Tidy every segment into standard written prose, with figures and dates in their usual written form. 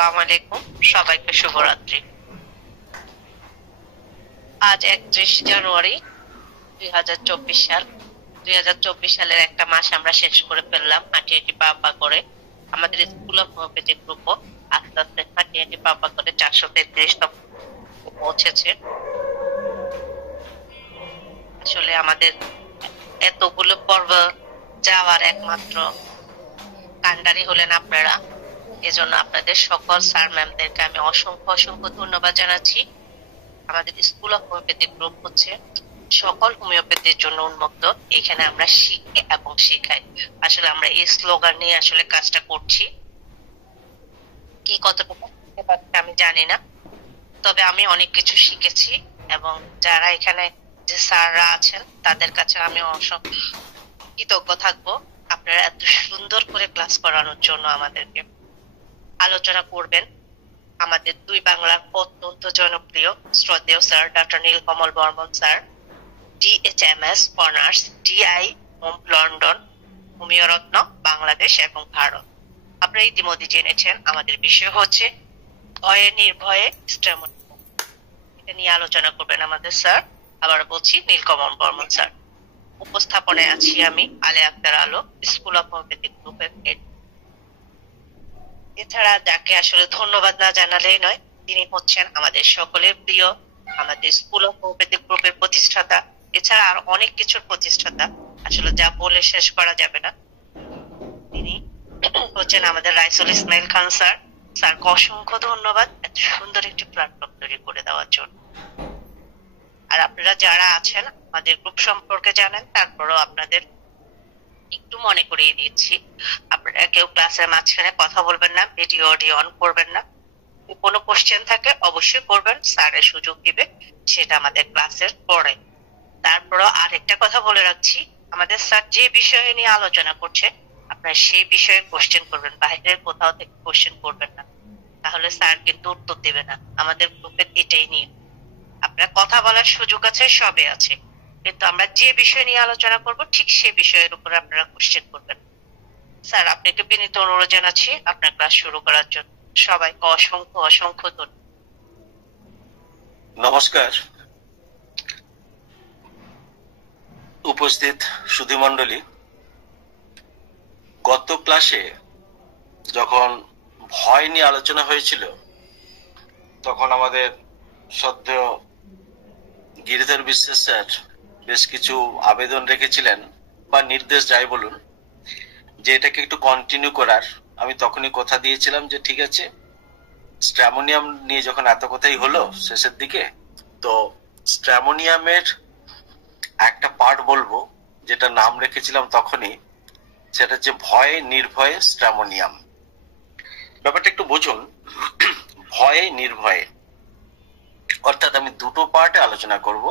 আসসালামু আলাইকুম, সবাইকে শুভরাত্রি। আজ 31 জানুয়ারি 2024 সাল। 2024 সালের একটা মাস আমরা শেষ করে ফেললাম হাঁটি হাঁটি পা পা করে। আমাদের স্কুল অফ হোমিওপ্যাথিক গ্রুপও আস্তে আস্তে হাঁটি হাঁটি পা পা করে 433তম পৌঁছেছে। আসলে আমাদের এতগুলো পর্ব যাওয়ার একমাত্র কান্ডারি হলেন আপনারা। এজন্য আপনাদের সকল স্যার ম্যামদেরকে আমি অসংখ্য অসংখ্য ধন্যবাদ জানাচ্ছি। আমাদের স্কুল অফ হোমিওপ্যাথিক গ্রুপ হচ্ছে সকল হোমিওপ্যাথির জন্য উন্মুক্ত। এখানে আমরা শিখি এবং শিখাই। আসলে আমরা এই স্লোগান নিয়ে আসলে কাজটা করছি। কি কতটুকু শিখতে পারছি আমি জানি না, তবে আমি অনেক কিছু শিখেছি এবং যারা এখানে যে স্যাররা আছেন তাদের কাছে আমি কৃতজ্ঞ থাকবো। আপনারা এত সুন্দর করে ক্লাস করানোর জন্য আমাদেরকে। আলোচনা করবেন আমাদের দুই বাংলার অত্যন্ত জনপ্রিয় শ্রদ্ধেয় sir doctor Nilkamal Barman sir, DHMS honours, DI London, হোমিওরত্ন বাংলাদেশ এবং ভারত। আপনারা ইতিমধ্যে জেনেছেন আমাদের বিষয় হচ্ছে ভয়ে নির্ভয়ে স্ট্যামিনা। এটা নিয়ে আলোচনা করবেন আমাদের স্যার, আবার বলছি নীলকমল বর্মন স্যার। উপস্থাপনায় আছি আমি আলে আক্তার আলো, স্কুল অফ হোমিওপ্যাথিক গ্রুপের হেড। এছাড়া যাকে আসলে ধন্যবাদ না জানালেই নয়, তিনি হচ্ছেন আমাদের সকলের প্রিয়, আমাদের স্কুল অফ হোমিওপ্যাথিক গ্রুপের প্রতিষ্ঠাতা। এছাড়া আর অনেক কিছুর প্রতিষ্ঠাতা, আসলে যা বলে শেষ করা যাবে না। তিনি হচ্ছেন আমাদের রাইসুল ইসমাইল খান স্যার। স্যারকে অসংখ্য ধন্যবাদ এত সুন্দর একটি প্ল্যাটফর্ম তৈরি করে দেওয়ার জন্য। আর আপনারা যারা আছেন আমাদের গ্রুপ সম্পর্কে জানেন, তারপরও আপনাদের একটু মনে করিয়ে দিচ্ছি, আপনারা কেউ ক্লাসের মাঝখানে কথা বলবেন না, ভিডিও অডিও অন করবেন না। কোনো কোশ্চেন থাকে অবশ্যই করবেন, স্যারের সুযোগ দিবে, সেটা আমাদের ক্লাসের পরে। তারপরও আরেকটা কথা বলে রাখছি, আমাদের স্যার যে বিষয়ে নিয়ে আলোচনা করছে আপনারা সেই বিষয়ে কোশ্চেন করবেন, বাইরের কোথাও থেকে কোশ্চেন করবেন না, তাহলে স্যার কিন্তু উত্তর দেবে না। আমাদের গ্রুপের এটাই নিয়ে আপনার কথা বলার সুযোগ আছে, সবে আছে, কিন্তু আমরা যে বিষয় নিয়ে আলোচনা করব ঠিক সেই বিষয়ের উপর আপনারা কোশ্চেন করবেন। স্যার আপনাকে বিনীত অনুরোধ জানাচ্ছি আপনার ক্লাস শুরু করার জন্য। সবাইকে অসংখ্য অসংখ্য ধন্যবাদ। নমস্কার উপস্থিত সুধীমণ্ডলী। গত ক্লাসে যখন ভয় নিয়ে আলোচনা হয়েছিল তখন আমাদের শ্রদ্ধেয় গিরিধর বিশ্বাস স্যার বেশ কিছু আবেদন রেখেছিলেন বা নির্দেশ যাই বলুন, যে এটাকে একটু কন্টিনিউ করার। আমি তখনই কথা দিয়েছিলাম যে ঠিক আছে, স্ট্র্যামোনিয়াম নিয়ে যখন এত কথাই হলো শেষের দিকে, তো স্ট্র্যামোনিয়ামের একটা পার্ট বলবো যেটা নাম রেখেছিলাম তখনই, সেটা হচ্ছে ভয়ে নির্ভয়ে স্ট্র্যামোনিয়াম। ব্যাপারটা একটু বুঝুন, ভয়ে নির্ভয়ে, অর্থাৎ আমি দুটো পার্টে আলোচনা করব।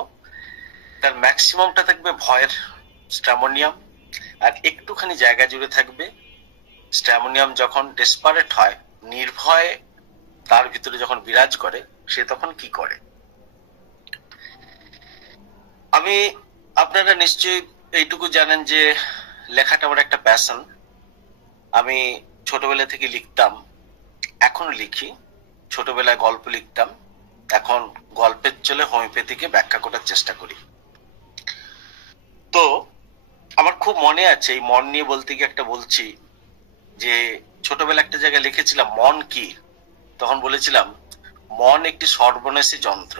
তার ম্যাক্সিমামটা থাকবে ভয়ের স্ট্র্যামোনিয়াম, আর একটুখানি জায়গা জুড়ে থাকবে স্ট্র্যামোনিয়াম যখন ডেসপারেট হয়, নির্ভয় তার ভিতরে যখন বিরাজ করে, সে তখন কি করে। আমি আপনারা নিশ্চয়ই এইটুকু জানেন যে লেখাটা আমার একটা প্যাশন। আমি ছোটবেলা থেকে লিখতাম, এখনো লিখি। ছোটবেলায় গল্প লিখতাম, এখন গল্পের চলে হোমিওপ্যাথিকে ব্যাখ্যা করার চেষ্টা করি। তো আমার খুব মনে আছে, এই মন নিয়ে বলতে গিয়ে একটা বলছি যে ছোটবেলা একটা জায়গায় লিখেছিলাম মন কি, তখন বলেছিলাম মন একটি সর্বনেশী যন্ত্র।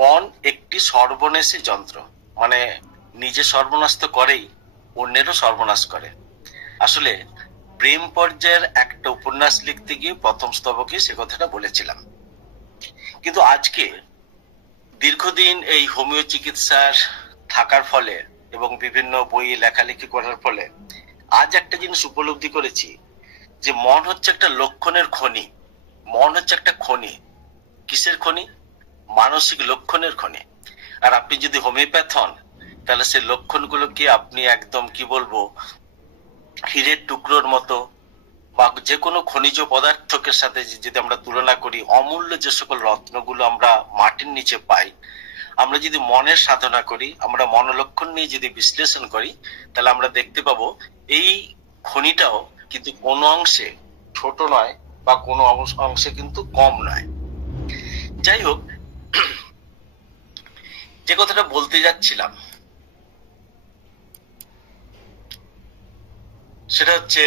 মন একটি সর্বনেশী যন্ত্র, মানে নিজে সর্বনাশ তো করেই, অন্যেরও সর্বনাশ করে। আসলে প্রেম পর্যায়ের একটা উপন্যাস লিখতে গিয়ে প্রথম স্তবকে সে কথাটা বলেছিলাম। কিন্তু আজকে দীর্ঘদিন এই হোমিও চিকিৎসার থাকার ফলে এবং বিভিন্ন বই লেখালেখি করার ফলে আজ একটা জিনিস উপলব্ধি করেছি যে মন হচ্ছে একটা লক্ষণের খনি। মন হচ্ছে একটা খনি। কিসের খনি? মানসিক লক্ষণের খনি। আর আপনি যদি হোমিওপ্যাথ হন, তাহলে সেই লক্ষণগুলোকে আপনি একদম কি বলবো, হীরের টুকরোর মতো বা যে কোনো খনিজ পদার্থকের সাথে যদি আমরা তুলনা করি, অমূল্য যে সকল রত্নগুলো আমরা মাটির নিচে পাই, আমরা যদি মনের সাধনা করি, আমরা মনোলক্ষণ নিয়ে যদি বিশ্লেষণ করি, তাহলে আমরা দেখতে পাবো এই খনিটাও কিন্তু কোনো অংশে ছোট নয়, বা কোনো অংশে কিন্তু কম নয়। যাই হোক, যে কথাটা বলতে যাচ্ছিলাম সেটা হচ্ছে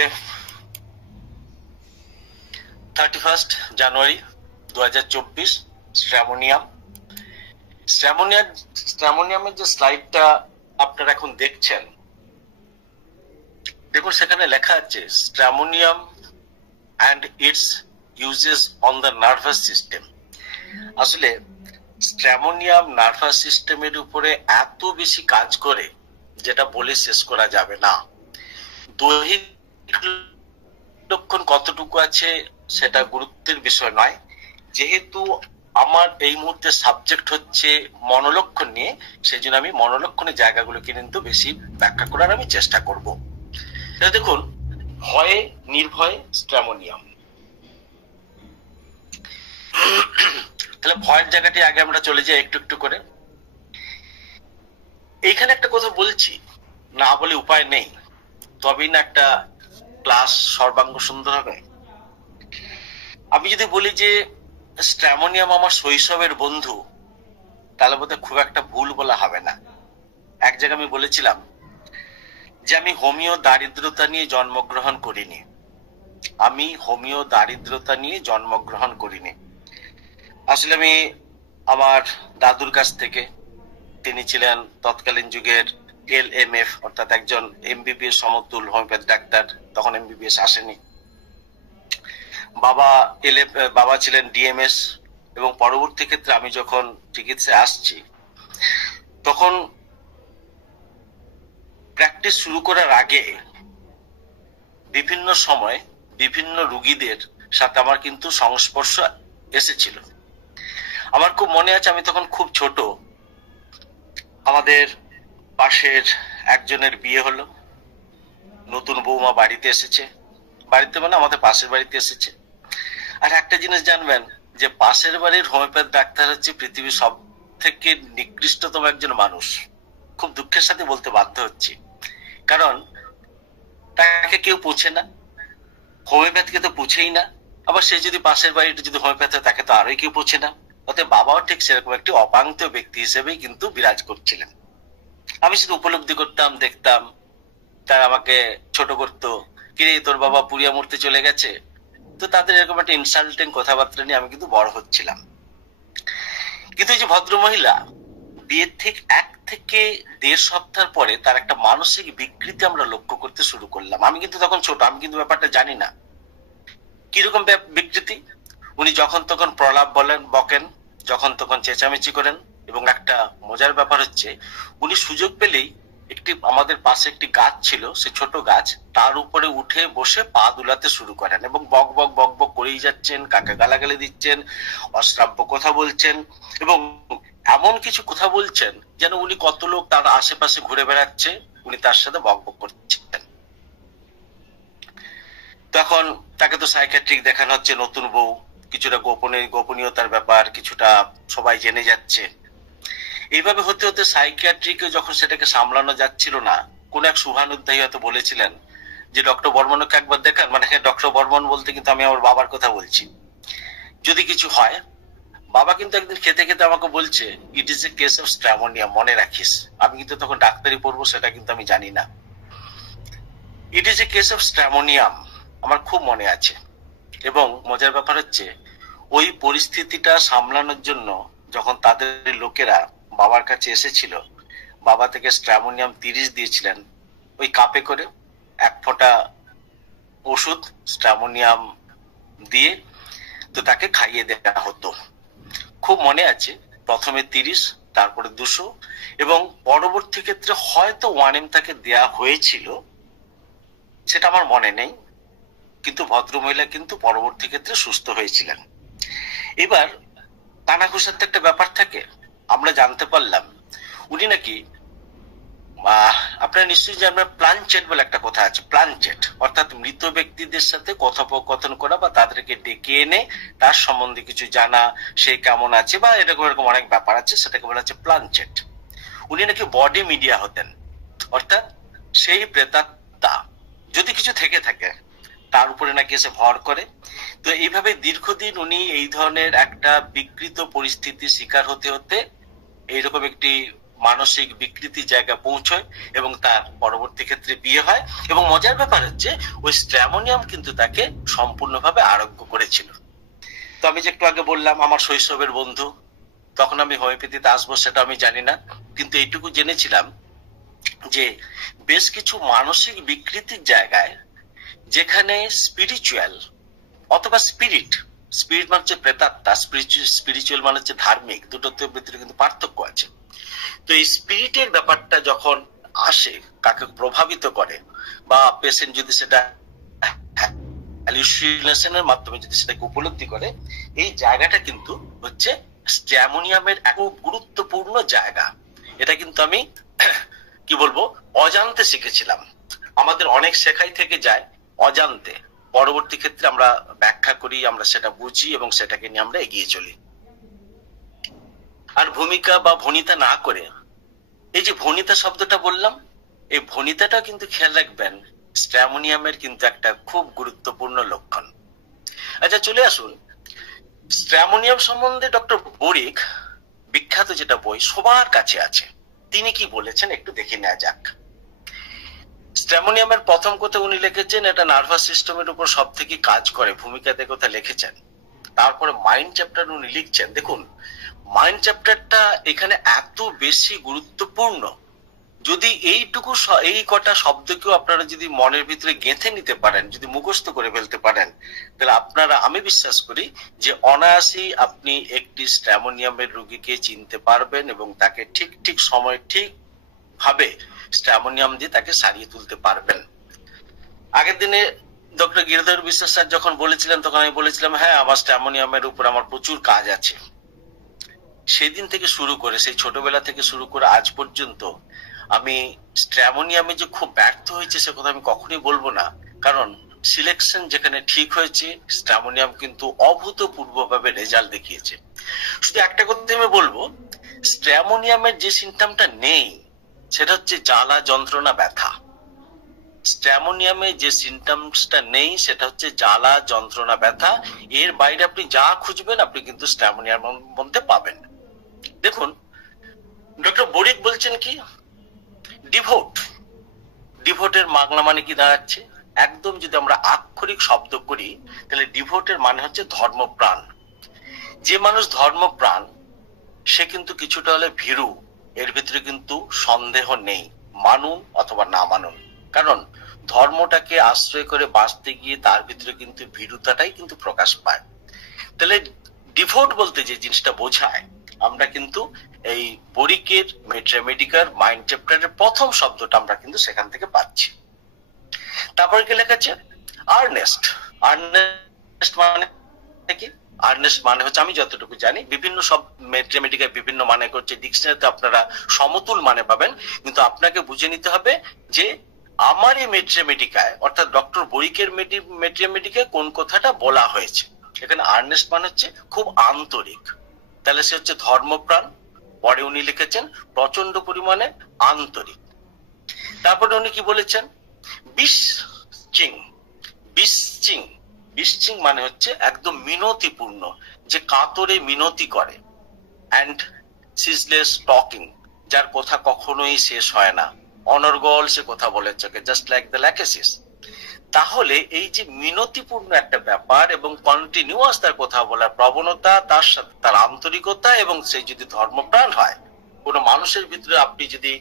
31 জানুয়ারি 2024 স্ট্র্যামোনিয়ামের যে স্লাইডটা আপনারা এখন দেখছেন, দেখুন সেখানে লেখা আছে stramonium and its uses on the nervous system. আসলে স্ট্র্যামোনিয়াম নার্ভাস সিস্টেমের উপরে এত বেশি কাজ করে যেটা বলে শেষ করা যাবে না। দৈহিক লক্ষণ কতটুকু আছে সেটা গুরুত্বের বিষয় নয়, যেহেতু আমার এই মুহূর্তে সাবজেক্ট হচ্ছে মনোলক্ষণ নিয়ে, সেই জন্য আমি মনোলক্ষণের জায়গাগুলোকে কিন্তু বেশি ব্যাখ্যা করার আমি চেষ্টা করব। দেখুন, ভয়ে নির্ভয়ে স্ট্র্যামোনিয়াম। তাহলে ভয়ের জায়গাটি আগে আমরা চলে যাই একটু একটু করে। এইখানে একটা কথা বলছি, না বলে উপায় নেই, তবেই না একটা ক্লাস সর্বাঙ্গ সুন্দর হবে। আমি যদি বলি যে স্ট্র্যামোনিয়াম আমার শৈশবের বন্ধু, তাহলে বোধহয় খুব একটা ভুল বলা হবে না। এক জায়গায় আমি বলেছিলাম যে আমি হোমিও দারিদ্রতা নিয়ে জন্মগ্রহণ করিনি। আসলে আমি আমার দাদুর কাছ থেকে, তিনি ছিলেন তৎকালীন যুগের LMF অর্থাৎ একজন MBBS সমতুল হোমিওপ্যাথ ডাক্তার, তখন MBBS আসেনি। বাবা ছিলেন DMS, এবং পরবর্তী ক্ষেত্রে আমি যখন চিকিৎসায় আসছি তখন প্র্যাকটিস শুরু করার আগে বিভিন্ন সময় বিভিন্ন রুগীদের সাথে আমার কিন্তু সংস্পর্শ এসেছিল। আমার খুব মনে আছে, আমি তখন খুব ছোট, আমাদের পাশের একজনের বিয়ে হলো, নতুন বৌমা বাড়িতে এসেছে, বাড়িতে মানে আমাদের পাশের বাড়িতে এসেছে। আর একটা জিনিস জানবেন যে পাশের বাড়ির হোমিওপ্যাথ ডাক্তার হচ্ছে পৃথিবীর সব থেকে নিকৃষ্টতম একজন মানুষ। খুব দুঃখের সাথে বলতে বাধ্য হচ্ছি, কারণ তাকে কেউ পুছে না, হোমিওপ্যাথকে তো পুছেই না, আবার সে যদি পাশের বাড়িটা যদি হোমিওপ্যাথ হয় তাকে তো আরোই কেউ পুছে না। অতএব বাবাও ঠিক সেরকম একটি অপাঙ্ক্ত ব্যক্তি হিসেবেই কিন্তু বিরাজ করছিলেন। আমি শুধু উপলব্ধি করতাম, দেখতাম, তারা আমাকে ছোট করতো, কিরে তোর বাবা পুরিয়া মূর্তি চলে গেছে। তো তাদের এরকম একটা ইনসাল্টিং কথাবার্তা নিয়ে আমি কিন্তু বড় হচ্ছিলাম। কিন্তু এই যে ভদ্র মহিলা, বিয়ের ঠিক 1 থেকে 1.5 সপ্তাহ পরে তার একটা মানসিক বিকৃতি আমরা লক্ষ্য করতে শুরু করলাম। আমি কিন্তু তখন ছোট, আমি কিন্তু ব্যাপারটা জানি না কিরকম বিকৃতি। উনি যখন তখন প্রলাপ বকেন, যখন তখন চেঁচামেচি করেন, এবং একটা মজার ব্যাপার হচ্ছে উনি সুযোগ পেলেই আমাদের পাশে একটি গাছ ছিল, সে ছোট গাছ, তার উপরে উঠে বসে পা দুলাতে শুরু করেন এবং বক বক বক বক করেই যাচ্ছেন, কাকে গালাগালি দিচ্ছেন, অশ্রাব্য কথা বলছেন, এবং এমন কিছু কথা বলছেন যেন উনি কত লোক তার আশেপাশে ঘুরে বেড়াচ্ছে, উনি তার সাথে বক বক করছেন। তখন তাকে তো সাইকিয়াট্রিক দেখানো হচ্ছে, নতুন বউ, কিছুটা গোপনীয়তার ব্যাপার, কিছুটা সবাই জেনে যাচ্ছে। এইভাবে হতে হতে সাইকিয়াট্রিকে যখন সেটাকে সামলানো যাচ্ছিল না, কোন এক শুভানুধ্যায়ী হয়তো বলেছিলেন যে ডক্টর বর্মনকে একবার দেখান। মানে ডক্টর বর্মন বলতে কিন্তু আমি আমার বাবার কথা বলছি। যদি কিছু হয়, বাবা কিন্তু একদিন খেতে খেতে আমাকে বলছে, it is a case of stramonium, মনে রাখিস। আমি কিন্তু তখন ডাক্তারি পড়বো সেটা কিন্তু আমি জানি না। It is a case of stramonium আমার খুব মনে আছে। এবং মজার ব্যাপার হচ্ছে ওই পরিস্থিতিটা সামলানোর জন্য যখন তাদের লোকেরা বাবার কাছে এসেছিল, বাবা থেকে স্ট্র্যামোনিয়াম 30 দিয়েছিলেন, ওই কাপে করে 1 ফোঁটা ওষুধ স্ট্র্যামোনিয়াম দিয়ে তো তাকে খাইয়ে দেওয়া হতো। খুব মনে আছে, প্রথমে 30, তারপরে 200, এবং পরবর্তী ক্ষেত্রে হয়তো 1M তাকে দেয়া হয়েছিল, সেটা আমার মনে নেই, কিন্তু ভদ্রমহিলা কিন্তু পরবর্তী ক্ষেত্রে সুস্থ হয়েছিলেন। এবার কানাঘুষার একটা ব্যাপার থাকে, আমরা জানতে পারলাম উনি নাকি, আপনারা নিশ্চয়ই জানবেন প্লানচেট বলে একটা কথা আছে, প্লানচেট অর্থাৎ মৃত ব্যক্তিদের সাথে কথোপকথন করা বা তাদেরকে ডেকে এনে তার সম্বন্ধে কিছু জানা, সে কেমন আছে বা এরকম এরকম অনেক ব্যাপার আছে, সেটাকে বলা হচ্ছে প্লানচেট। উনি নাকি বডি মিডিয়া হতেন, অর্থাৎ সেই প্রেতাত্মা যদি কিছু থেকে থাকে তার উপরে নাকি এসে ভর করে। তো এইভাবে দীর্ঘদিন উনি এই ধরনের একটা বিকৃত পরিস্থিতির শিকার হতে হতে এইরকম একটি মানসিক বিকৃতির জায়গা পৌঁছয় এবং তার পরবর্তী ক্ষেত্রে বিয়ে হয়। এবং মজার ব্যাপার হচ্ছে ওই স্ট্র্যামোনিয়াম কিন্তু তাকে সম্পূর্ণভাবে আরোগ্য করেছিল। তো আমি যে একটু আগে বললাম আমার শৈশবের বন্ধু, তখন আমি হোমিওপ্যাথিতে আসবো সেটা আমি জানি না, কিন্তু এইটুকু জেনেছিলাম যে বেশ কিছু মানসিক বিকৃতির জায়গায় যেখানে স্পিরিচুয়াল অথবা স্পিরিট, স্পিরিট মানে হচ্ছে প্রেতাত্মা, স্পিরিচুয়াল মানে হচ্ছে ধার্মিক, দুটোর ভিতরে কিন্তু পার্থক্য আছে। তো এই স্পিরিটের ব্যাপারটা যখন আসে, কাকে প্রভাবিত করে, বা পেশেন্ট যদি সেটা হ্যালুসিনেশনের মাধ্যমে যদি সেটাকে উপলব্ধি করে, এই জায়গাটা কিন্তু হচ্ছে স্ট্র্যামোনিয়ামের এক গুরুত্বপূর্ণ জায়গা। এটা কিন্তু আমি কি বলবো অজান্তে শিখেছিলাম। আমাদের অনেক শেখাই থেকে যায় অজান্তে, পরবর্তী ক্ষেত্রে আমরা ব্যাখ্যা করি, আমরা সেটা বুঝি এবং সেটাকে নিয়ে আমরা এগিয়ে চলি। আর ভূমিকা বা ভনিতা না করে, এই যে ভনিতা শব্দটা বললাম, এই ভনিতাটা কিন্তু খেয়াল রাখবেন স্ট্র্যামোনিয়ামের কিন্তু একটা খুব গুরুত্বপূর্ণ লক্ষণ। আচ্ছা চলে আসুন স্ট্র্যামোনিয়াম সম্বন্ধে ডক্টর বোরিক বিখ্যাত যেটা বই সবার কাছে আছে, তিনি কি বলেছেন একটু দেখে নেওয়া যাক। স্ট্র্যামোনিয়ামের প্রথম কথা উনি লিখেছেন এটা নার্ভাস সিস্টেমের উপর সব থেকে কাজ করে, ভূমিকাতে কথা লিখেছেন। তারপরে মাইন্ড চ্যাপ্টার উনি লিখছেন। দেখুন মাইন্ড চ্যাপ্টারটা এখানে এত বেশি গুরুত্বপূর্ণ, যদি এই কটা শব্দকেও আপনারা যদি মনের ভিতরে গেঁথে নিতে পারেন, যদি মুখস্থ করে ফেলতে পারেন, তাহলে আপনারা, আমি বিশ্বাস করি যে অনায়াসেই আপনি একটি স্ট্র্যামোনিয়ামের রোগীকে চিনতে পারবেন এবং তাকে ঠিক ঠিক সময় ঠিক ভাবে স্ট্র্যামোনিয়াম দিয়ে তাকে সারিয়ে তুলতে পারবেন। আগের দিনে ডক্টর গিরিধর বিশ্বাস স্যার যখন বলেছিলেন তখন আমি বলেছিলাম হ্যাঁ আমার স্ট্র্যামোনিয়ামের উপর আমার প্রচুর কাজ আছে। সেদিন থেকে শুরু করে, সেই ছোটবেলা থেকে শুরু করে আজ পর্যন্ত আমি স্ট্র্যামোনিয়ামে যে খুব ব্যর্থ হয়েছে সে কথা আমি কখনোই বলবো না, কারণ সিলেকশন যেখানে ঠিক হয়েছে স্ট্র্যামোনিয়াম কিন্তু অভূতপূর্বভাবে রেজাল্ট দেখিয়েছে। শুধু একটা কথা আমি বলবো, স্ট্র্যামোনিয়ামের যে সিমটমটা নেই সেটা হচ্ছে জ্বালা যন্ত্রণা ব্যথা। স্ট্র্যামোনিয়ামে যে সিমটমসটা নেই সেটা হচ্ছে জ্বালা যন্ত্রণা ব্যথা। এর বাইরে আপনি যা খুঁজবেন আপনি কিন্তু স্ট্র্যামোনিয়াম মধ্যে পাবেন। দেখুন ডক্টর বোরিক বলছেন কি ডিভোট, ডিভোটের বাংলা মানে কি দাঁড়াচ্ছে, একদম যদি আমরা আক্ষরিক শব্দ করি তাহলে ডিভোটের মানে হচ্ছে ধর্মপ্রাণ। যে মানুষ ধর্মপ্রাণ সে কিন্তু কিছুটা হলে ভীরু, এর ভিতরে কিন্তু সন্দেহ নেই, মানুন অথবা না মানুন, কারণ ধর্মটাকে আশ্রয় করে বাঁচতে গিয়ে তার ভিতরে কিন্তু ভীরুতাটাই কিন্তু প্রকাশ পায়। তাহলে ডিভোট বলতে যে জিনিসটা বোঝায়, আমরা কিন্তু এই বোরিকের ম্যাথমেটিকার মাইন্ড চ্যাপ্টারের প্রথম শব্দটা আমরা কিন্তু সেখান থেকে পাচ্ছি। তারপরে কি লেখা আছে আর্নেস্ট। আর্নেস্ট মানে কি? আর্নেস্ট মানে হচ্ছে, আমি যতটুকু জানি বিভিন্ন সব ম্যাথমেটিকার বিভিন্ন মানে করছে, ডিকশনারিতে আপনারা সমতুল মানে পাবেন, কিন্তু আপনাকে বুঝে নিতে হবে যে আমার এই ম্যাথমেটিকায় অর্থাৎ ডক্টর বোরিকের ম্যাথমেটিকায় কোন কথাটা বলা হয়েছে। এখানে আর্নেস্ট মানে হচ্ছে খুব আন্তরিক, তাহলে সে হচ্ছে ধর্মপ্রাণ। পরে উনি লিখেছেন প্রচন্ড পরিমাণে আন্তরিক। তারপরে উনি কি বলেছেন বিশচিং। বিশচিং, বিশচিং মানে হচ্ছে একদম মিনতিপূর্ণ, যে কাতরে মিনতি করে। অ্যান্ড সিজলেস টকিং, যার কথা কখনোই শেষ হয় না, অনর্গল সে কথা বলে চোখে, জাস্ট লাইক দ্য ল্যাকেসিস। তাহলে এই যে মিনতিপূর্ণ একটা ব্যাপার এবং কন্টিনিউয়াস তার কথা বলার প্রবণতা, তার সাথে তার আন্তরিকতা, এবং সেই যদি ধর্মপ্রাণ হয়, কোনো মানুষের ভিতরে আপনি যদি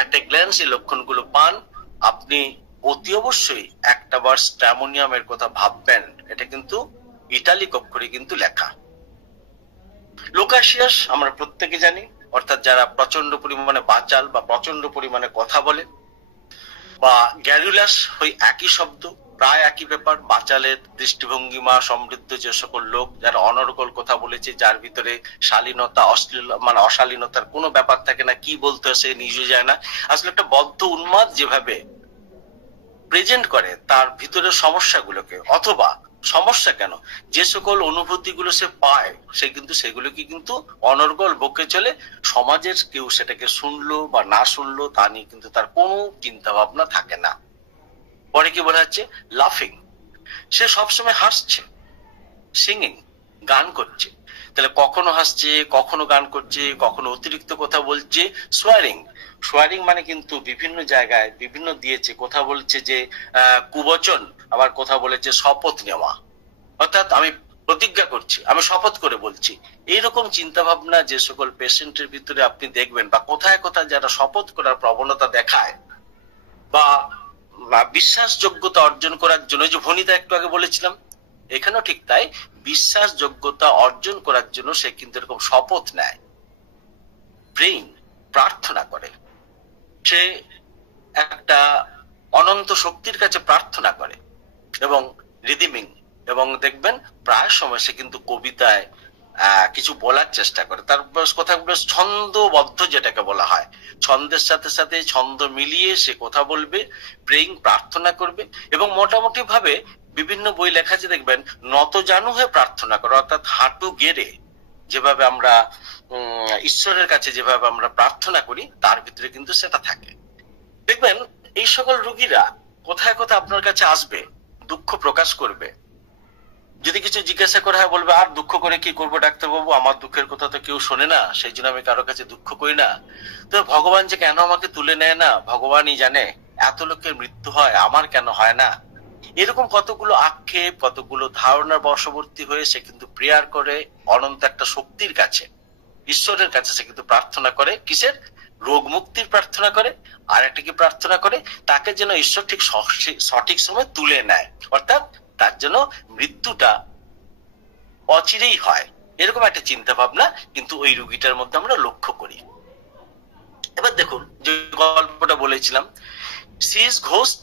একটা গ্ল্যান্সে লক্ষণগুলো পান, আপনি অতি অবশ্যই একটাবার স্ট্র্যামোনিয়ামের কথা ভাববেন। এটা কিন্তু ইটালিক অক্ষরে কিন্তু লেখা। লোকাসিয়াস আমরা প্রত্যেকে জানি, অর্থাৎ যারা প্রচন্ড পরিমাণে বাচাল বা প্রচন্ড পরিমাণে কথা বলে, বা গ্যারুলাস ওই একই শব্দ, প্রায় একই ব্যাপার। বাচালের দৃষ্টিভঙ্গিমা সমৃদ্ধ যে সকল লোক যারা অনর্গল কথা বলেছে, যার ভিতরে শালীনতা অশ্লীল মানে অশালীনতার কোনো ব্যাপার থাকে না, কি বলতে সে নিজে যায় না, আসলে একটা বদ্ধ উন্মাদ যেভাবে প্রেজেন্ট করে তার ভিতরের সমস্যাগুলোকে, অথবা সমস্যা কেন যে সকল অনুভূতিগুলো সে পায় সে কিন্তু সেগুলোকে কিন্তু অনর্গল বকে চলে। সমাজের কেউ সেটাকে শুনলো বা না শুনলো তা নিয়ে কিন্তু তার কোনো চিন্তা ভাবনা থাকে না। পরে কি বলা হচ্ছে লাফিং। সে সবসময় হাসছে, সিঙ্গিং, গান করছে। তাহলে কখনো হাসছে, কখনো গান করছে, কখনো অতিরিক্ত কথা বলছে। সোয়ারিং, সোয়ারিং মানে কিন্তু বিভিন্ন জায়গায় বিভিন্ন দিয়েছে, কথা বলছে যে কুবচন, আবার কথা বলেছে শপথ নেওয়া, অর্থাৎ আমি প্রতিজ্ঞা করছি, আমি শপথ করে বলছি। এইরকম চিন্তা ভাবনা যে সকল পেশেন্টের ভিতরে আপনি দেখবেন, বা কোথায় কোথায় যারা শপথ করার প্রবণতা দেখায় বা বিশ্বাসযোগ্যতা অর্জন করার জন্য, যে ভনিতা একটু আগে বলেছিলাম, এখানেও ঠিক তাই, বিশ্বাসযোগ্যতা অর্জন করার জন্য সে কিন্তু এরকম শপথ নেয়, প্রেইং, প্রার্থনা করে, সে একটা অনন্ত শক্তির কাছে প্রার্থনা করে, এবং রিদিমিং, এবং দেখবেন প্রায় সময় সে কিন্তু কবিতায় কিছু বলার চেষ্টা করে। তার কথাগুলো ছন্দবদ্ধ, যেটাকে বলা হয়, ছন্দের সাথে সাথে ছন্দ মিলিয়ে সে কথা বলবে, প্রেইং, প্রার্থনা করবে। এবং মোটামুটি ভাবে বিভিন্ন বই লেখা আছে দেখবেন, নতজানু হয়ে প্রার্থনা করে, অর্থাৎ হাঁটু গেড়ে যেভাবে আমরা ঈশ্বরের কাছে যেভাবে আমরা প্রার্থনা করি, তার ভিতরে কিন্তু সেটা থাকে। দেখবেন এই সকল রোগীরা কোথায় কোথায় আপনার কাছে আসবে, দুঃখ প্রকাশ করবে। যদি কিছু জিজ্ঞাসা করা হয়, বলবে আর দুঃখ করে কি করবো ডাক্তারবাবু, আমার দুঃখের কথা তো কেউ শোনে না, সেই জন্য আমি কারো কাছে দুঃখ করি না। তো ভগবান যে কেন আমাকে তুলে নেয় না, ভগবানই জানে। এত লোকের মৃত্যু হয়, আমার কেন হয় না। এরকম কতগুলো আক্ষেপ, কতগুলো ধারণার বশবর্তী হয়ে সে কিন্তু প্রেয়ার করে অনন্ত একটা শক্তির কাছে, ঈশ্বরের কাছে সে কিন্তু প্রার্থনা করে। কিসের? রোগ মুক্তির প্রার্থনা করে। আর একটা কি প্রার্থনা করে? তাকে যেন ঈশ্বর ঠিক সঠিক সময় তুলে নেয়, অর্থাৎ তার জন্য মৃত্যুটা অচিরেই হয়, এরকম একটা চিন্তা ভাবনা কিন্তু ওই রোগীটার মধ্যে আমরা লক্ষ্য করি। এবার দেখুন যে গল্পটা বলেছিলাম, সি ইজ ঘোস্ট,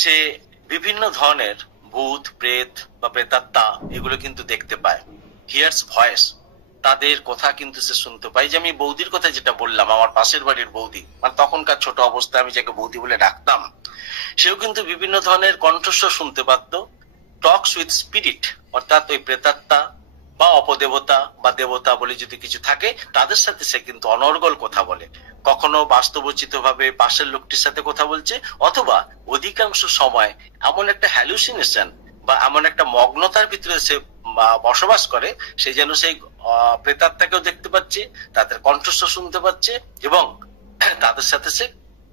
সে বিভিন্ন ধরনের ভূত, প্রেত বা প্রেতাত্মা এগুলো কিন্তু দেখতে পায়। হিয়ার্স ভয়েস, তাদের কথা কিন্তু সে শুনতে পায়। যে আমি বৌদির কথা যেটা বললাম, আমার পাশের বাড়ির বৌদি, মানে তখনকার ছোট অবস্থায় আমি যাকে বৌদি বলে ডাকতাম, সেও কিন্তু বিভিন্ন ধরনের কণ্ঠস্বর শুনতে পারতো। টক্স উইথ স্পিরিট, অর্থাৎ ওই প্রেতাত্মা বা অপদেবতা বা দেবতা বলে যদি কিছু থাকে, তাদের সাথে সে কিন্তু অনর্গল কথা বলে। কখনো বাস্তবোচিত ভাবে পাশের লোকটির সাথে কথা বলছে, অথবা অধিকাংশ সময় এমন একটা হ্যালুসিনেশন বা এমন একটা মগ্নতার ভিতরে সে বসবাস করে, সে যেন সেই প্রেতাত্মাকেও দেখতে পাচ্ছে, তাদের কণ্ঠস্বর শুনতে পাচ্ছে এবং তাদের সাথে সে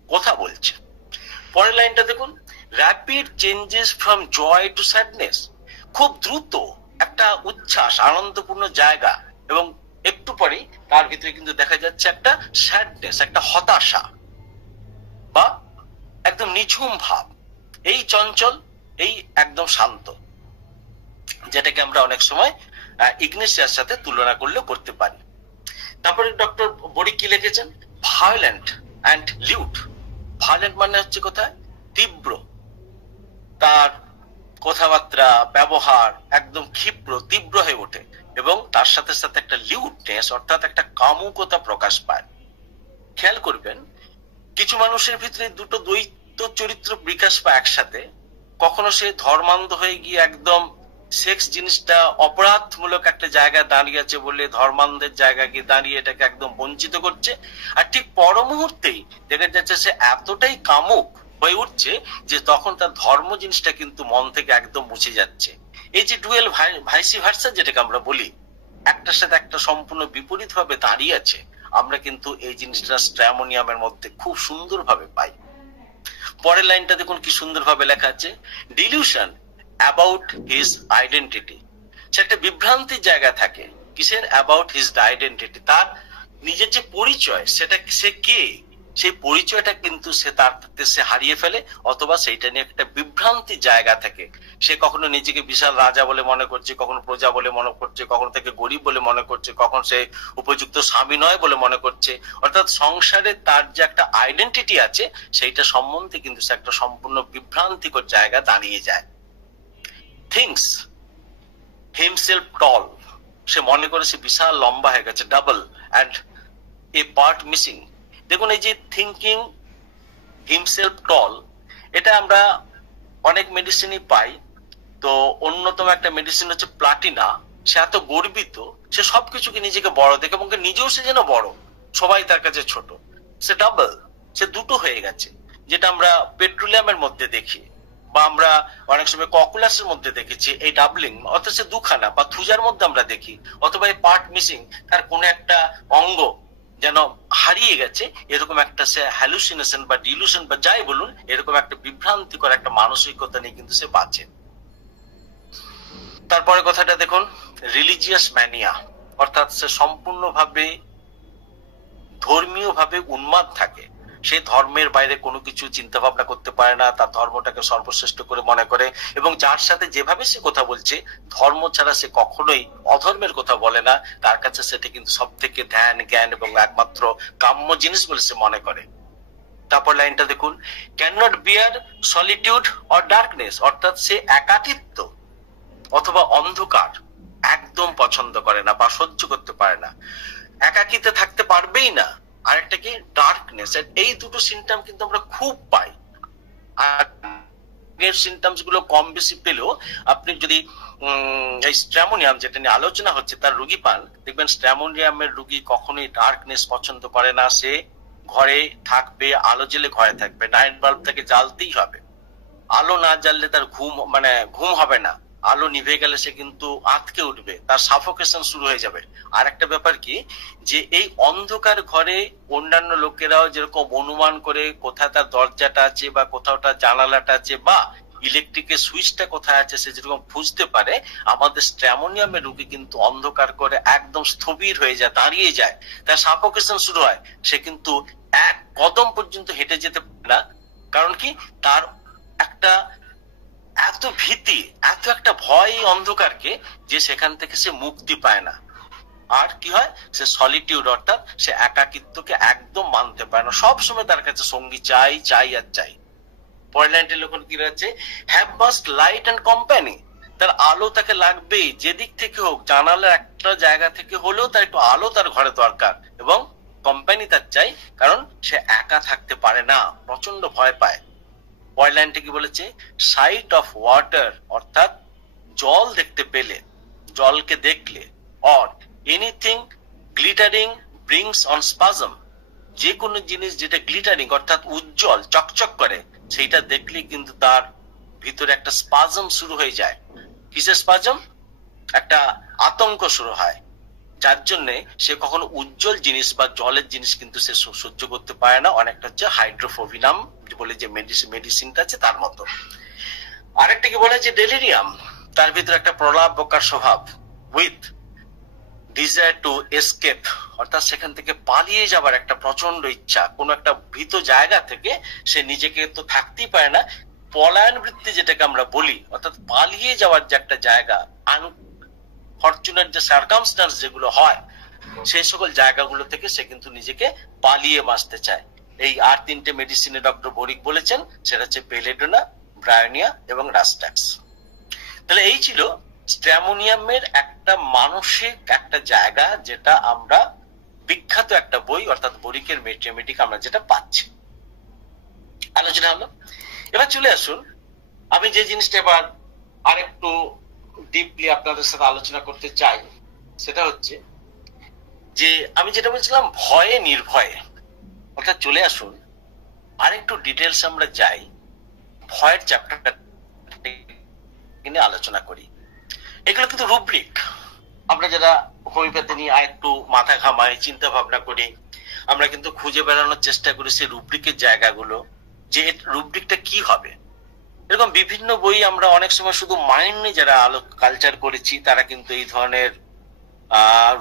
কথা বলছে। পরের লাইনটা দেখুন, rapid changes from joy to sadness, খুব দ্রুত একটা উচ্ছ্বাস, আনন্দপূর্ণ জায়গা, এবং একটু পরেই তার ভিতরে কিন্তু দেখা যাচ্ছে একটা স্যাডনেস, একটা হতাশা বা একদম নিঝুম ভাব। এই চঞ্চল, এই একদম শান্ত, যেটাকে আমরা অনেক সময় ইগনেশিয়ার সাথে তুলনা করলে করতে পারি। তারপরে ডক্টর বড়ি কি লিখেছেন, ভায়োলেন্ট অ্যান্ড লিউড। ভায়োলেন্ট মানে হচ্ছে কোথায়? তীব্র, তার কথাবার্তা ব্যবহার একদম ক্ষিপ্র, তীব্র হয়ে ওঠে, এবং তার সাথে সাথে একটা লিউডনেস, অর্থাৎ একটা কামুকতা প্রকাশ পায়। খেয়াল করবেন কিছু মানুষের ভিতরে দুটো দ্বৈত চরিত্র বিকাশ পায় একসাথে। কখনো সে ধর্মান্ধ হয়ে গিয়ে একদম সেক্স জিনিসটা অপরাধমূলক একটা জায়গায় দাঁড়িয়ে আছে বলে ধর্মান্ধের জায়গায় গিয়ে দাঁড়িয়ে এটাকে একদম বঞ্চিত করছে, আর ঠিক পর মুহূর্তেই দেখা যাচ্ছে সে এতটাই কামুক হয়ে উঠছে যে তখন তার ধর্ম জিনিসটা কিন্তু মন থেকে একদম মুছে যাচ্ছে। এই যে ডুয়েল ভাইসি ভার্সা যেটাকে আমরা বলি, একটার সাথে একটা সম্পূর্ণ বিপরীত ভাবে দাঁড়িয়ে আছে, আমরা কিন্তু এই জিনিসটা স্ট্র্যামোনিয়ামের মধ্যে খুব সুন্দরভাবে পাই। পরের লাইনটা দেখুন কি সুন্দরভাবে লেখা আছে, ডিলিউশন অ্যাবাউট হিজ আইডেন্টিটি। সে একটা বিভ্রান্তির জায়গা থাকে। কিসের? অ্যাবাউট হিজ আইডেন্টিটি, তার নিজের যে পরিচয়, সেটা সে কে, সেই পরিচয়টা কিন্তু সে হারিয়ে ফেলে, অথবা সেইটা নিয়ে একটা বিভ্রান্তি জায়গা থাকে। সে কখনো নিজেকে বিশাল রাজা বলে মনে করছে, কখনো প্রজা বলে মনে করছে, কখনো থেকে গরিব বলে মনে করছে, কখন সে উপযুক্ত স্বামী নয় বলে মনে করছে। অর্থাৎ সংসারে তার যে একটা আইডেন্টিটি আছে, সেইটা সম্বন্ধে কিন্তু সে একটা সম্পূর্ণ বিভ্রান্তিকর জায়গা দাঁড়িয়ে যায়। থিংস হিমসেলফ টল, সে মনে করে সে বিশাল লম্বা হয়ে গেছে, double and a part missing. দেখুন এই যে থিঙ্কিং হিমসেলফ টল, এটা আমরা অনেক মেডিসিনই পাই। তো অন্যতম একটা মেডিসিন হচ্ছে প্লাটিনা। সে এত গর্বিত, সে সবকিছুকে নিজেকে বড় দেখে, এবং নিজেও সে যেন বড়, সবাই তার কাছে ছোট। সে ডাবল, সে দুটো হয়ে গেছে, যেটা আমরা পেট্রোলিয়ামের মধ্যে দেখি। বা আমরা অনেক সময় ককুলাসের মধ্যে দেখেছি এই ডাবলিং, অথচ দুখানা বা থুজার মধ্যে আমরা দেখি, অথবা এই পার্ট মিসিং, তার কোনো একটা অঙ্গ যেন হারিয়ে গেছে, এরকম একটা সে হ্যালুসিনেশন বা ডিলুশন বা যাই বলুন, এরকম একটা বিভ্রান্তিকর একটা মানসিকতা নিয়ে কিন্তু সে বাঁচে। তারপরে কথাটা দেখুন, রিলিজিয়াস ম্যানিয়া, অর্থাৎ সে সম্পূর্ণভাবে ধর্মীয় ভাবে উন্মাদ থাকে। সে ধর্মের বাইরে কোনো কিছু চিন্তা ভাবনা করতে পারে না, তার ধর্মটাকে সর্বশ্রেষ্ঠ করে মনে করে, এবং যার সাথে যেভাবে সে কথা বলছে ধর্ম ছাড়া সে কখনোই অধর্মের কথা বলে না, তার কাছে সেটা কিন্তু সব থেকে ধ্যান জ্ঞান এবং একমাত্র কাম্য জিনিস বলে সে মনে করে। তারপর লাইনটা দেখুন, can not beer solitude or darkness, অর্থাৎ সে একাকিত্ব অথবা অন্ধকার একদম পছন্দ করে না বা সহ্য করতে পারে না, একাকিতে থাকতে পারবেই না। আরেকটা কি, ডার্কনেস। এই দুটো সিমটম কিন্তু আমরা খুব পাই। আর এর সিমটমস গুলো কম বেশি পেলেও আপনি যদি এই স্ট্র্যামোনিয়াম যেটা নিয়ে আলোচনা হচ্ছে তার রোগী পান, দেখবেন স্ট্র্যামোনিয়ামের রোগী কখনোই ডার্কনেস পছন্দ করে না। সে ঘরে থাকবে, আলো জ্বেলে ঘরে থাকবে, নাইট বাল্ব তাকে জ্বালতেই হবে। আলো না জ্বাললে তার ঘুম হবে না, আলো নিভে গেলে সে কিন্তু আঁতকে উঠবে, তার সাফোকেশন শুরু হয়ে যাবে। আর একটা ব্যাপার কি, যে এই অন্ধকার ঘরে অন্যান্য লোকেরাও যেরকম অনুমান করে কোথায় তার দরজাটা আছে বা কোথাও তার জানালাটা আছে বা ইলেকট্রিকের সুইচটা কোথায় আছে সে যেরকম খুঁজতে পারে, আমাদের স্ট্র্যামোনিয়ামের রোগী কিন্তু অন্ধকার করে একদম স্থবির হয়ে যায়, দাঁড়িয়ে যায়, তার সাফোকেশন শুরু হয়, সে কিন্তু এক কদম পর্যন্ত হেঁটে যেতে পারে না। কারণ কি, তার একটা এত ভীতি, এত একটা ভয় এই অন্ধকারকে, যে সেখান থেকে সে মুক্তি পায় না। আর কি হয়, সে সলিটিউড অর্থাৎ সে একাকিত্বকে একদম মানতে পারে না, সবসময় তার কাছে সঙ্গী চাই চাই আর চাই। পরের লাইনটি লক্ষণ কি রয়েছে, have must light and company, তার আলো তাকে লাগবেই, যেদিক থেকে হোক, জানালার একটা জায়গা থেকে হলেও তার একটু আলো তার ঘরে দরকার, এবং কোম্পানি তার চাই, কারণ সে একা থাকতে পারে না, প্রচন্ড ভয় পায়। পরের লাইনটা কি বলেছে, সাইট অফ ওয়াটার, অর্থাৎ জল দেখতে পেলে, জলকে দেখলে, or anything glittering brings on spasm, যে কোনো জিনিস যেটা গ্লিটারিং অর্থাৎ উজ্জ্বল চকচক করে, সেইটা দেখলে কিন্তু তার ভিতরে একটা স্পাজম শুরু হয়ে যায়। কিসের স্পাজম? একটা আতঙ্ক শুরু হয়, যার জন্য সে কখনো উজ্জ্বল জিনিস বা জলের জিনিস কিন্তু সে সহ্য করতে পারে না। অনেকটা হচ্ছে হাইড্রোফোবিনাম বলে যে মেডিসিনটা আছে তার মতো। আরেকটা কি বলে যে ডেলিরিয়াম, তার ভিতরে একটা প্রলাপ বকার স্বভাব, উইথ ডিজায়ার টু এসকেপ, অর্থাৎ সেখান থেকে পালিয়ে যাবার একটা প্রচন্ড ইচ্ছা, কোনো একটা ভীত জায়গা থেকে সে নিজেকে তো থাকতেই পারে না, পলায়ন বৃত্তি যেটাকে আমরা বলি, অর্থাৎ পালিয়ে যাওয়ার যে একটা জায়গা, আনফরচুনেট যে সার্কামস্টান্স যেগুলো হয়, সেই সকল জায়গাগুলো থেকে সে কিন্তু নিজেকে পালিয়ে বাঁচতে চায়। এই আর তিনটে মেডিসিনে ডক্টর বরিক বলেছেন, সেটা হচ্ছে বেলেডোনা, ব্রায়োনিয়া এবং রাস্টাক্স। তাহলে এই ছিল স্ট্র্যামোনিয়ামের একটা মানসিক একটা জায়গা, যেটা আমরা বিখ্যাত একটা বই অর্থাৎ বরিকের মেট্রিমেটিক আমরা যেটা পাচ্ছি। আলোচনা হলো, এবার চলে আসুন আমি যে জিনিসটা এবার আরেকটু ডিপলি আপনাদের সাথে আলোচনা করতে চাই, সেটা হচ্ছে যে আমি যেটা বলছিলাম ভয়ে নির্ভয়ে, অর্থাৎ চলে আসুন আরেকটু ডিটেলস আমরা যাই, ভয়ের চ্যাপ্টারটা নিয়ে আলোচনা করি। এগুলো কিন্তু রুব্রিক, আমরা যারা হোমিওপ্যাথি নিয়ে একটু মাথা ঘামাই, চিন্তা ভাবনা করি, আমরা কিন্তু খুঁজে বেড়ানোর চেষ্টা করি সেই রুব্রিকের জায়গাগুলো, যে রুব্রিকটা কি হবে। এরকম বিভিন্ন বই আমরা অনেক সময় শুধু মাইন্ড নিয়ে যারা কালচার করেছি, তারা কিন্তু এই ধরনের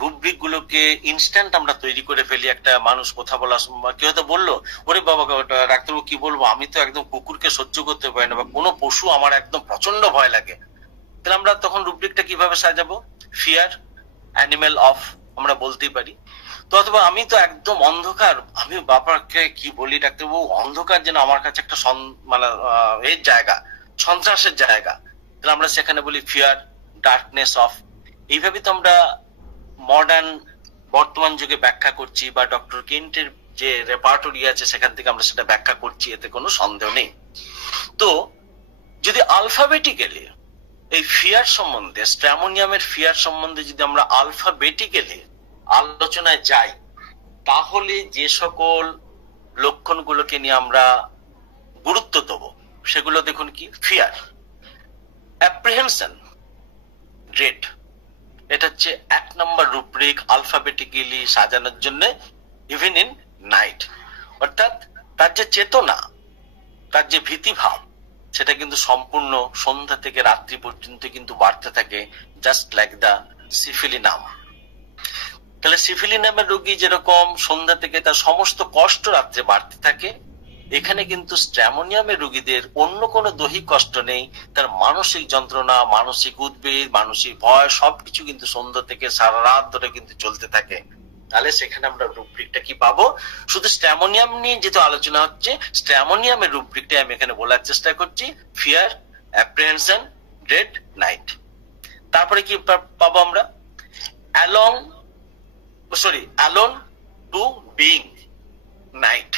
রুব্রিক গুলোকে ইনস্ট্যান্ট আমরা তৈরি করে ফেলি। একটা মানুষ কথা বলা, কেউ হয়তো বললো, ওরে বাবা ডাক্তারবাবু কি বলবো, আমি তো একদম কুকুরকে সহ্য করতে পারি না, বা কোনো পশু আমার একদম প্রচন্ড ভয় লাগে। তাহলে আমরা তখন রুব্রিকটা কিভাবে সাজাবো? ফিয়ার অ্যানিমেল অফ আমরা বলতেই পারি। তো অথবা আমি তো একদম অন্ধকার, আমি বাবাকে কি বলি, ডাক্তারবাবু অন্ধকার যেন আমার কাছে একটা মানে এর জায়গা, সন্ত্রাসের জায়গা, তাহলে আমরা সেখানে বলি ফিয়ার, ডার্কনেস অফ। এইভাবে তো আমরা মডার্ন বর্তমান যুগে ব্যাখ্যা করছি, বা ডক্টর কেন্টের যে রেপার্টরি আছে সেখান থেকে আমরা সেটা ব্যাখ্যা করছি, এতে কোনো সন্দেহ নেই। তো যদি আলফাবেটিক্যালি এই ফিয়ার সম্বন্ধে, স্ট্র্যামোনিয়ামের ফিয়ার সম্বন্ধে যদি আমরা আলফাবেটিক্যালি আলোচনায় যাই, তাহলে যে সকল লক্ষণগুলোকে নিয়ে আমরা গুরুত্ব দেবো, সেগুলো দেখুন কি, ফিয়ার, অ্যাপ্রিহেনশন, ড্রেড। এটা হচ্ছে 1 নম্বর রুব্রিক আলফাবেটিক্যালি সাজানোর জন্য, ইভেন ইন নাইট। অর্থাৎ তার যে চেতনা, তার যে ভীতিভাব, সেটা কিন্তু সম্পূর্ণ সন্ধ্যা থেকে রাত্রি পর্যন্ত কিন্তু বাড়তে থাকে, জাস্ট লাইক দ্য সিফিলিনাম। তাহলে সিফিলিনামের রোগী যেরকম সন্ধ্যা থেকে তার সমস্ত কষ্ট রাত্রে বাড়তে থাকে, এখানে কিন্তু স্ট্র্যামোনিয়ামের রোগীদের অন্য কোনো দৈহিক কষ্ট নেই, তার মানসিক যন্ত্রণা, মানসিক উদ্বেগ, মানসিক ভয় সবকিছু কিন্তু সন্ধ্যা থেকে সারা রাত ধরে কিন্তু চলতে থাকে। তাহলে সেখানে আমরা রুব্রিকটা কি পাবো? শুধু স্ট্র্যামোনিয়াম নিয়ে যেহেতু আলোচনা হচ্ছে, স্ট্র্যামোনিয়ামের রুব্রিকটা আমি এখানে বলার চেষ্টা করছি, ফিয়ার, অ্যাপ্রিহেনশন, ড্রেড, নাইট। তারপরে কি পাবো আমরা? Alone to being night.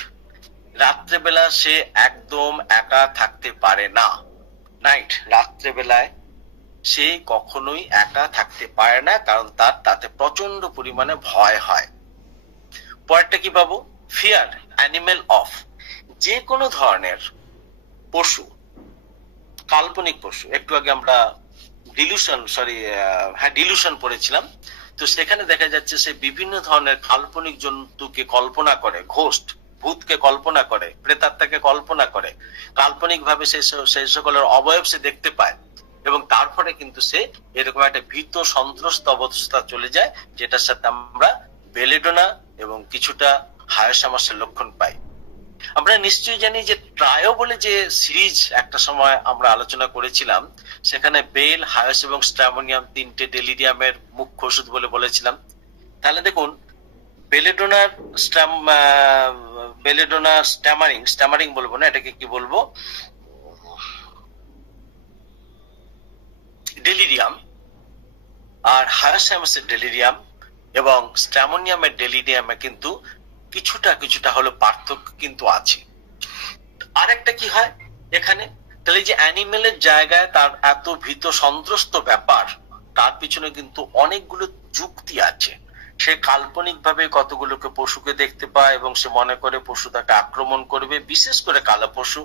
রাত্রেবেলা সে একদম একা থাকতে পারে না। নাইট, রাত্রেবেলায় সে কখনোই একা থাকতে পারে না, কারণ তার তাতে প্রচন্ড পরিমাণে ভয় হয়। পরেরটা কি পাবো? Fear animal of. যে কোনো ধরনের পশু, কাল্পনিক পশু, একটু আগে আমরা ডিলুশন পড়েছিলাম, তো সেখানে দেখা যাচ্ছে সে বিভিন্ন ধরনের কাল্পনিক জন্তুকে কল্পনা করে, ঘোস্ট, ভূতকে কল্পনা করে, প্রেতাত্মাকে কল্পনা করে, কাল্পনিক ভাবে সেই সকলের অবয়ব সে দেখতে পায়, এবং তারপরে কিন্তু সে এরকম একটা ভীত সন্ত্রস্ত অবস্থা চলে যায়, যেটার সাথে আমরা বেলেডোনা এবং কিছুটা হায়াসামাসের লক্ষণ পাই। আমরা নিশ্চয়ই জানি যে ট্রায়ো বলে যে সিরিজ একটা সময় আমরা আলোচনা করেছিলাম, সেখানে বেল, হায়াস এবং স্ট্র্যামোনিয়াম তিনটে ডেলিরিয়ামের মুখ্য ওষুধ বলে বলেছিলাম। তাহলে দেখুন, বেলেডোনা স্ট্যামারিং বলবো না, এটাকে কি বলবো, ডেলিরিয়াম, আর হায়াসামাসের ডেলিরিয়াম এবং স্ট্র্যামোনিয়ামের ডেলিরিয়ামে কিন্তু কিছুটা হলো পার্থক্য কিন্তু আছে। আরেকটা কি হয় এখানে, তাহলে যে অ্যানিমেলের জায়গায় তার এত ভীত সন্ত্রস্ত ব্যাপার, তার পিছনে কিন্তু অনেকগুলো যুক্তি আছে। সে কাল্পনিক ভাবে কতগুলোকে পশুকে দেখতে পায় এবং সে মনে করে পশু তাকে আক্রমণ করবে, বিশেষ করে কালো পশু।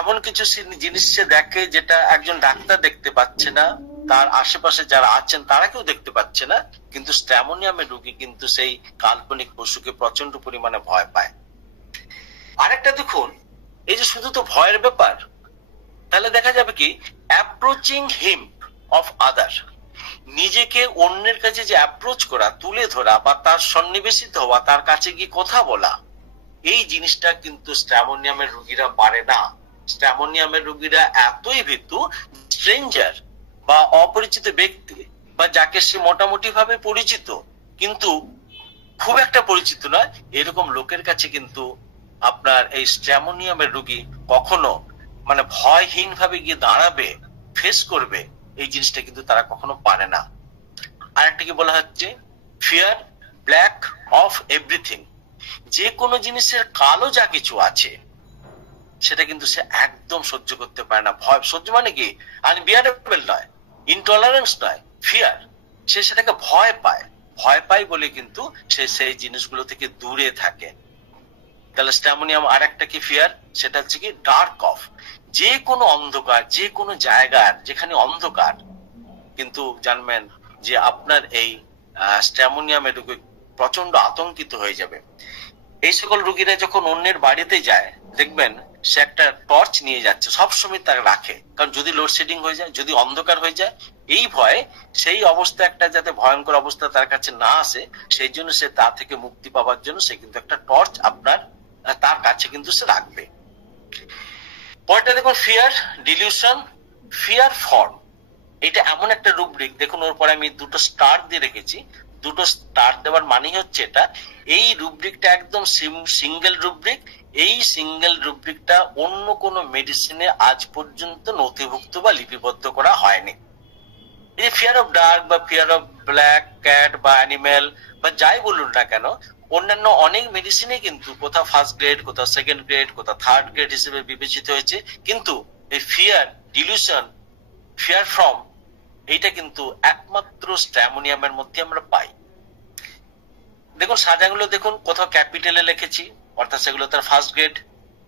এমন কিছু জিনিস সে দেখে যেটা একজন ডাক্তার দেখতে পাচ্ছে না, তার আশেপাশে যারা আছেন তারা কেউ দেখতে পাচ্ছে না, কিন্তু স্ট্র্যামোনিয়ামের রোগী কিন্তু সেই কাল্পনিক পশুকে প্রচন্ড পরিমাণে ভয় পায়। আরেকটা দেখুন, এই যে শুধু তো ভয়ের ব্যাপার, তাহলে দেখা যাবে কি অ্যাপ্রোচিং হিম অফ আদার, নিজেকে অন্যের কাছে যে অ্যাপ্রোচ করা, তুলে ধরা বা তার সন্নিবেশিত হওয়া, তার কাছে গিয়ে কথা বলা, এই জিনিসটা কিন্তু স্ট্র্যামোনিয়ামের রোগীরা পারে না। স্ট্র্যামোনিয়ামের রোগীরা এতই ভীতু, স্ট্রেঞ্জার বা অপরিচিত ব্যক্তি বা যাকে সে মোটামুটি ভাবে পরিচিত কিন্তু খুব একটা পরিচিত নয়, এরকম লোকের কাছে কিন্তু আপনার এই স্ট্র্যামোনিয়ামের রোগী কখনো মানে ভয়হীন ভাবে গিয়ে দাঁড়াবে, ফেস করবে, এই জিনিসটা কিন্তু তারা কখনো পারে না। আরেকটা কি বলা হচ্ছে, ফিয়ার ব্ল্যাক অফ এভরিথিং। যে কোনো জিনিসের কালো যা কিছু আছে সেটা কিন্তু সে একদম সহ্য করতে পারে না। ভয় সহ্য মানে কি আনবিয়ারেবল নয়, ইনটলারেন্স নয়, ফিয়ার। সে সেটাকে ভয় পায় বলে কিন্তু সে সেই জিনিসগুলো থেকে দূরে থাকে। তাহলে স্ট্র্যামোনিয়াম আর একটা কি ফিয়ার, সেটা হচ্ছে কি ডার্ক অফ। যে কোনো অন্ধকার, যে কোনো জায়গার যেখানে অন্ধকার, কিন্তু জানবেন যে আপনার এই স্ট্র্যামোনিয়ামের রোগী প্রচন্ড আতঙ্কিত হয়ে যাবে। এই সকল রোগীরা যখন অন্যের বাড়িতে যায়, দেখবেন সে একটা টর্চ নিয়ে যাচ্ছে, সবসময় তাকে রাখে, কারণ যদি লোডশেডিং হয়ে যায়, যদি অন্ধকার হয়ে যায়, এই ভয়ে সেই অবস্থা একটা যাতে ভয়ঙ্কর অবস্থা তার কাছে না আসে, সেই জন্য সে তা থেকে মুক্তি পাওয়ার জন্য সে কিন্তু একটা টর্চ তার কাছে কিন্তু সে রাখবে। পরেরটা দেখুন, ফিয়ার ডিলিউশন, ফিয়ার ফর্ম। এটা এমন একটা রুব্রিক, দেখুন ওর পরে আমি দুটো স্টার দিয়ে রেখেছি। দুটো স্টার দেওয়ার মানে হচ্ছে এটা, এই রুব্রিকটা একদম সিঙ্গেল রুব্রিক। এই সিঙ্গেল রুব্রিকটা অন্য কোনো মেডিসিনে আজ পর্যন্ত নথিভুক্ত বা লিপিবদ্ধ করা হয়নি। এই যে ফিয়ার অফ ডার্ক বা ফিয়ার অফ ব্ল্যাক ক্যাট বা অ্যানিমেল বা যাই বলুন না কেন, অন্যান্য অনেক মেডিসিনে কিন্তু কোথাও ফার্স্ট গ্রেড, কোথাও সেকেন্ড গ্রেড, কোথাও থার্ড গ্রেড হিসেবে বিবেচিত হয়েছে, কিন্তু এই ফিয়ার ডিলিউশন, ফিয়ার ফ্রম, এইটা কিন্তু একমাত্র স্ট্র্যামোনিয়ামের মধ্যে আমরা পাই। দেখুন সাজাগুলো দেখুন, কোথাও ক্যাপিটালে লিখেছি, অর্থাৎ সেগুলো তার ফার্স্ট গ্রেড,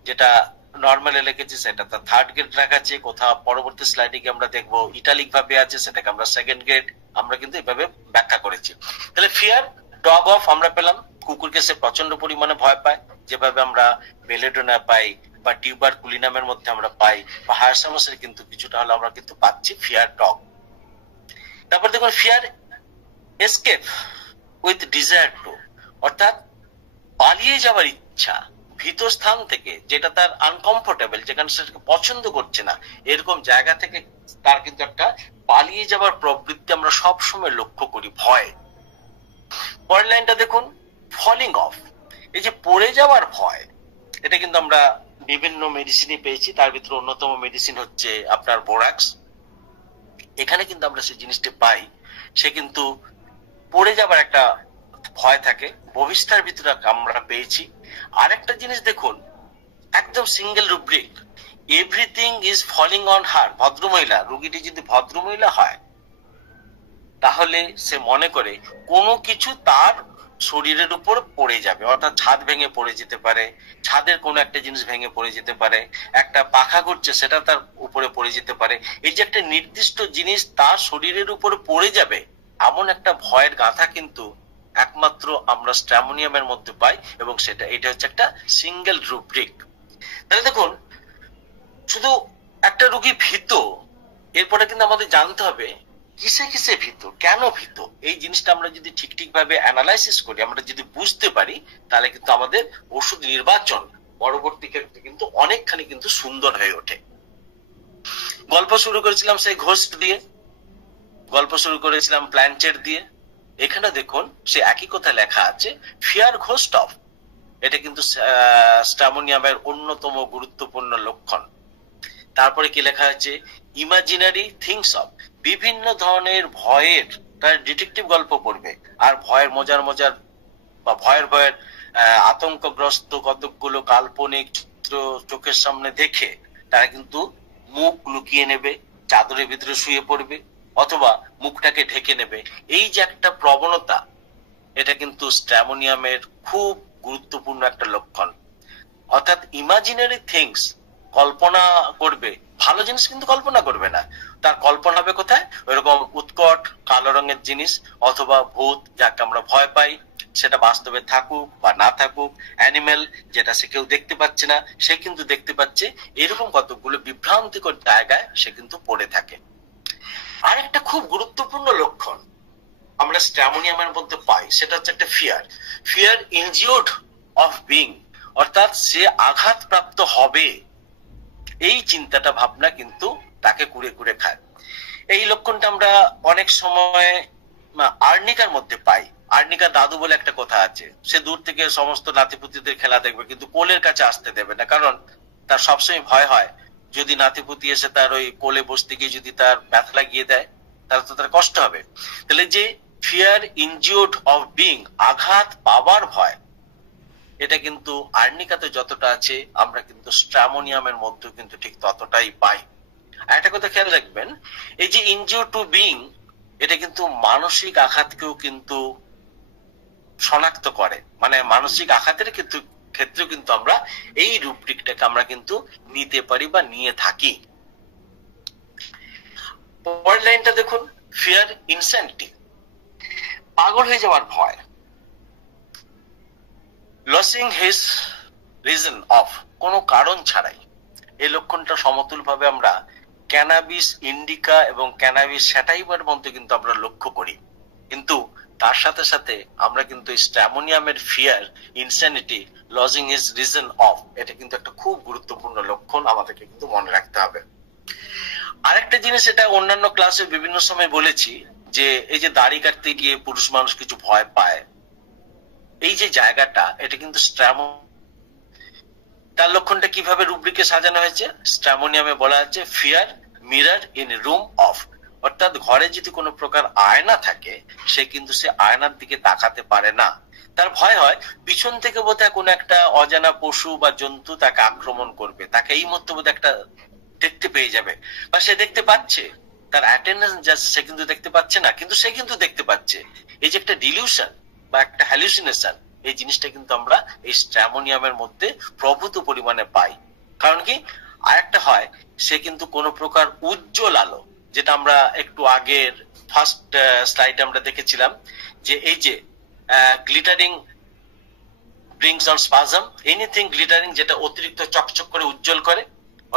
যেটা নর্মালে লিখেছি সেটা তার থার্ড গ্রেড রাখা আছে, কোথাও পরবর্তী স্লাইডে গিয়ে আমরা দেখবো ইটালিক ভাবে আছে, সেটাকে আমরা সেকেন্ড গ্রেড, আমরা কিন্তু এভাবে ব্যাখ্যা করেছি। তাহলে ফিয়ার ডগ অফ আমরা পেলাম, কুকুরকে সে প্রচন্ড পরিমাণে ভয় পায়, যেভাবে আমরা বেলেডোনা পাই বা টিউবার কুলিনামের মধ্যে আমরা পাই, বা হায়ারসামাসের কিন্তু কিছুটা হলে আমরা কিন্তু পাচ্ছি ফিয়ার ডগ। তারপর দেখুন fear escape with desire to, অর্থাৎ পালিয়ে যাওয়ার ইচ্ছা ভীত স্থান থেকে, যেটা তার আনকমফোর্টেবল, যেখানে সেটাকে পছন্দ করছে না, এরকম জায়গা থেকে তার কিন্তু একটা পালিয়ে যাওয়ার প্রবৃত্তি আমরা সবসময় লক্ষ্য করি, ভয়। পরের লাইনটা দেখুন, ফলিং অফ, এই যে পড়ে যাওয়ার ভয়, এটা কিন্তু আমরা বিভিন্ন মেডিসিনে পেয়েছি, তার ভিতরে অন্যতম মেডিসিন হচ্ছে আপনার বোরাক্স। এখানে কিন্তু আমরা সেই জিনিসটা পাই, সে কিন্তু পড়ে যাবার একটা ভয় থাকে, ভবিষ্যতের ভিতরে আমরা পেয়েছি। আরেকটা জিনিস দেখুন, একদম single rubric, everything is falling on her, ভদ্রমহিলা, রোগীটি যদি ভদ্রমহিলা হয় তাহলে সে মনে করে কোনো কিছু তার শরীরের উপর পড়ে যাবে, অর্থাৎ ছাদ ভেঙে পড়ে যেতে পারে, ছাদের কোনো একটা জিনিস ভেঙে পড়ে যেতে পারে, একটা পাখা ঘুরছে সেটা তার উপরে পড়ে যেতে পারে, এই যে একটা নির্দিষ্ট জিনিস তার শরীরের উপরে পড়ে যাবে, এমন একটা ভয়ের গাথা কিন্তু একমাত্র আমরা স্ট্র্যামোনিয়ামের মধ্যে পাই, এবং এটা হচ্ছে একটা সিঙ্গেল রুব্রিক। তাহলে দেখুন, শুধু একটা রোগী ভীত, এরপরে কিন্তু আমাদের জানতে হবে কিসে কিসে ভীত, কেন ভীত। এই জিনিসটা আমরা যদি ঠিক ভাবে অ্যানালাইসিস করি, আমরা যদি বুঝতে পারি, তাহলে কিন্তু আমাদের ওষুধ নির্বাচন পরবর্তী ক্ষেত্রে কিন্তু অনেকখানি কিন্তু সুন্দর হয়ে ওঠে। গল্প শুরু করেছিলাম সেই ঘোস্ট দিয়ে, গল্প শুরু করেছিলাম প্ল্যানচেট দিয়ে, এখানে দেখুন সে একই কথা লেখা আছে, ফিয়ার ঘোস্ট অফ, এটা কিন্তু স্ট্র্যামোনিয়ামের অন্যতম গুরুত্বপূর্ণ লক্ষণ। তারপরে কি লেখা আছে, ইমাজিনারি থিংস অফ, বিভিন্ন ধরনের ভয়ের, তার ডিটেকটিভ গল্প পড়বে, আর ভয়ের মজার বা ভয়ের আতঙ্কগ্রস্ত কতকগুলো কাল্পনিক চিত্র চোখের সামনে দেখে তারা কিন্তু মুখ লুকিয়ে নেবে, চাদরের ভিতরে শুয়ে পড়বে, অথবা মুখটাকে ঢেকে নেবে। এই যে একটা প্রবণতা, এটা কিন্তু স্ট্র্যামোনিয়ামের খুব গুরুত্বপূর্ণ একটা লক্ষণ। অর্থাৎ ইমাজিনারি থিংস, কল্পনা করবে, ভালো জিনিস কিন্তু কল্পনা করবে না, তার কল্পনা হবে কোথায়, ওইরকম উৎকট কালো রঙের জিনিস, অথবা ভূত যাকে আমরা ভয় পাই, সেটা বাস্তবে থাকুক বা না থাকুক, অ্যানিমেল যেটা সে কেউ দেখতে পাচ্ছে না সে কিন্তু দেখতে পাচ্ছে, এরকম কতগুলো বিভ্রান্তিকর জায়গায় সে কিন্তু পড়ে থাকে। আরেকটা খুব গুরুত্বপূর্ণ লক্ষণ আমরা স্ট্র্যামোনিয়ামের মধ্যে পাই, সেটা হচ্ছে একটা ফিয়ার ইনজিওর্ড অফ বিং, অর্থাৎ সে আঘাতপ্রাপ্ত হবে, এই চিন্তাটা ভাবনা কিন্তু তাকে কুড়ে কুড়ে খায়। এই লক্ষণটা আমরা অনেক সময় আর্নিকার মধ্যে পাই। আর্নিকার দাদু বলে একটা কথা আছে, সে দূর থেকে সমস্ত নাতিপুতিদের খেলা দেখবে কিন্তু কোলের কাছে আসতে দেবে না, কারণ তার সবসময় ভয় হয় যদি নাতিপুতি এসে তার ওই কোলে বসতে গিয়ে যদি তার ব্যথা লাগিয়ে দেয় তাহলে তো তার কষ্ট হবে। তাহলে যে ফিয়ার ইনজিওর্ড অফ বিং, আঘাত পাওয়ার ভয়, এটা কিন্তু আর্নিকাতে যতটা আছে আমরা কিন্তু স্ট্র্যামোনিয়ামের মধ্যে কিন্তু ঠিক ততটাই পাই। আর একটা কথা খেয়াল রাখবেন, এই যে ইনজিওর টু বিং, এটা কিন্তু মানসিক আঘাতকেও কিন্তু শনাক্ত করে, মানে মানসিক আঘাতের ক্ষেত্রে কিন্তু আমরা এই রুব্রিকটাকে আমরা কিন্তু নিতে পারি বা নিয়ে থাকি। পরের লাইনটা দেখুন, ফিয়ার ইনসেন্টি, পাগল হয়ে যাওয়ার ভয়, লসিং হিজ রিজন অফ, কোনো কারণ ছাড়াই। এই লক্ষণটা সমতুল ভাবে আমরা ক্যানাবিস ইন্ডিকা এবং ক্যানাবিস স্যাটাইভার মধ্যে কিন্তু আমরা লক্ষ্য করি, কিন্তু তার সাথে সাথে আমরা কিন্তু স্ট্র্যামোনিয়ামের fear insanity, losing his reason of, এটা কিন্তু একটা খুব গুরুত্বপূর্ণ লক্ষণ, আমাদেরকে কিন্তু মনে রাখতে হবে। আরেকটা জিনিস, এটা অন্যান্য ক্লাসে বিভিন্ন সময় বলেছি, যে এই যে দাড়ি কাটতে গিয়ে পুরুষ মানুষ কিছু ভয় পায়, এই যে জায়গাটা, এটা কিন্তু তার লক্ষণটা কিভাবে রুব্রিকে সাজানো হয়েছে, স্ট্র্যামোনিয়ামে বলা আছে fear mirror in room of, অর্থাৎ ঘরে যদি কোনো প্রকার আয়না থাকে সে কিন্তু সে আয়নার দিকে তাকাতে পারে না, তার ভয় হয় পিছন থেকে বোধহয় কোনো একটা অজানা পশু বা জন্তু তাকে আক্রমণ করবে, তাকে এই মুহূর্তে বোধহয় একটা দেখতে পেয়ে যাবে, বা সে দেখতে পাচ্ছে, তার অ্যাটেন্ডেন্স যাচ্ছে, সে কিন্তু দেখতে পাচ্ছে না কিন্তু সে কিন্তু দেখতে পাচ্ছে। এই যে একটা ডিলিউশন বা একটা হ্যালুসিনেশন, এই জিনিসটা কিন্তু আমরা এই স্ট্র্যামোনিয়ামের মধ্যে প্রভূত পরিমাণে পাই। কারণ কি, আরেকটা হয় সে কিন্তু কোনো প্রকার উজ্জ্বল আলো, যেটা আমরা একটু আগের ফার্স্ট স্লাইডে আমরা দেখেছিলাম, যে এই যে glittering brings on spasm, anything glittering, যেটা অতিরিক্ত চকচক করে উজ্জ্বল করে,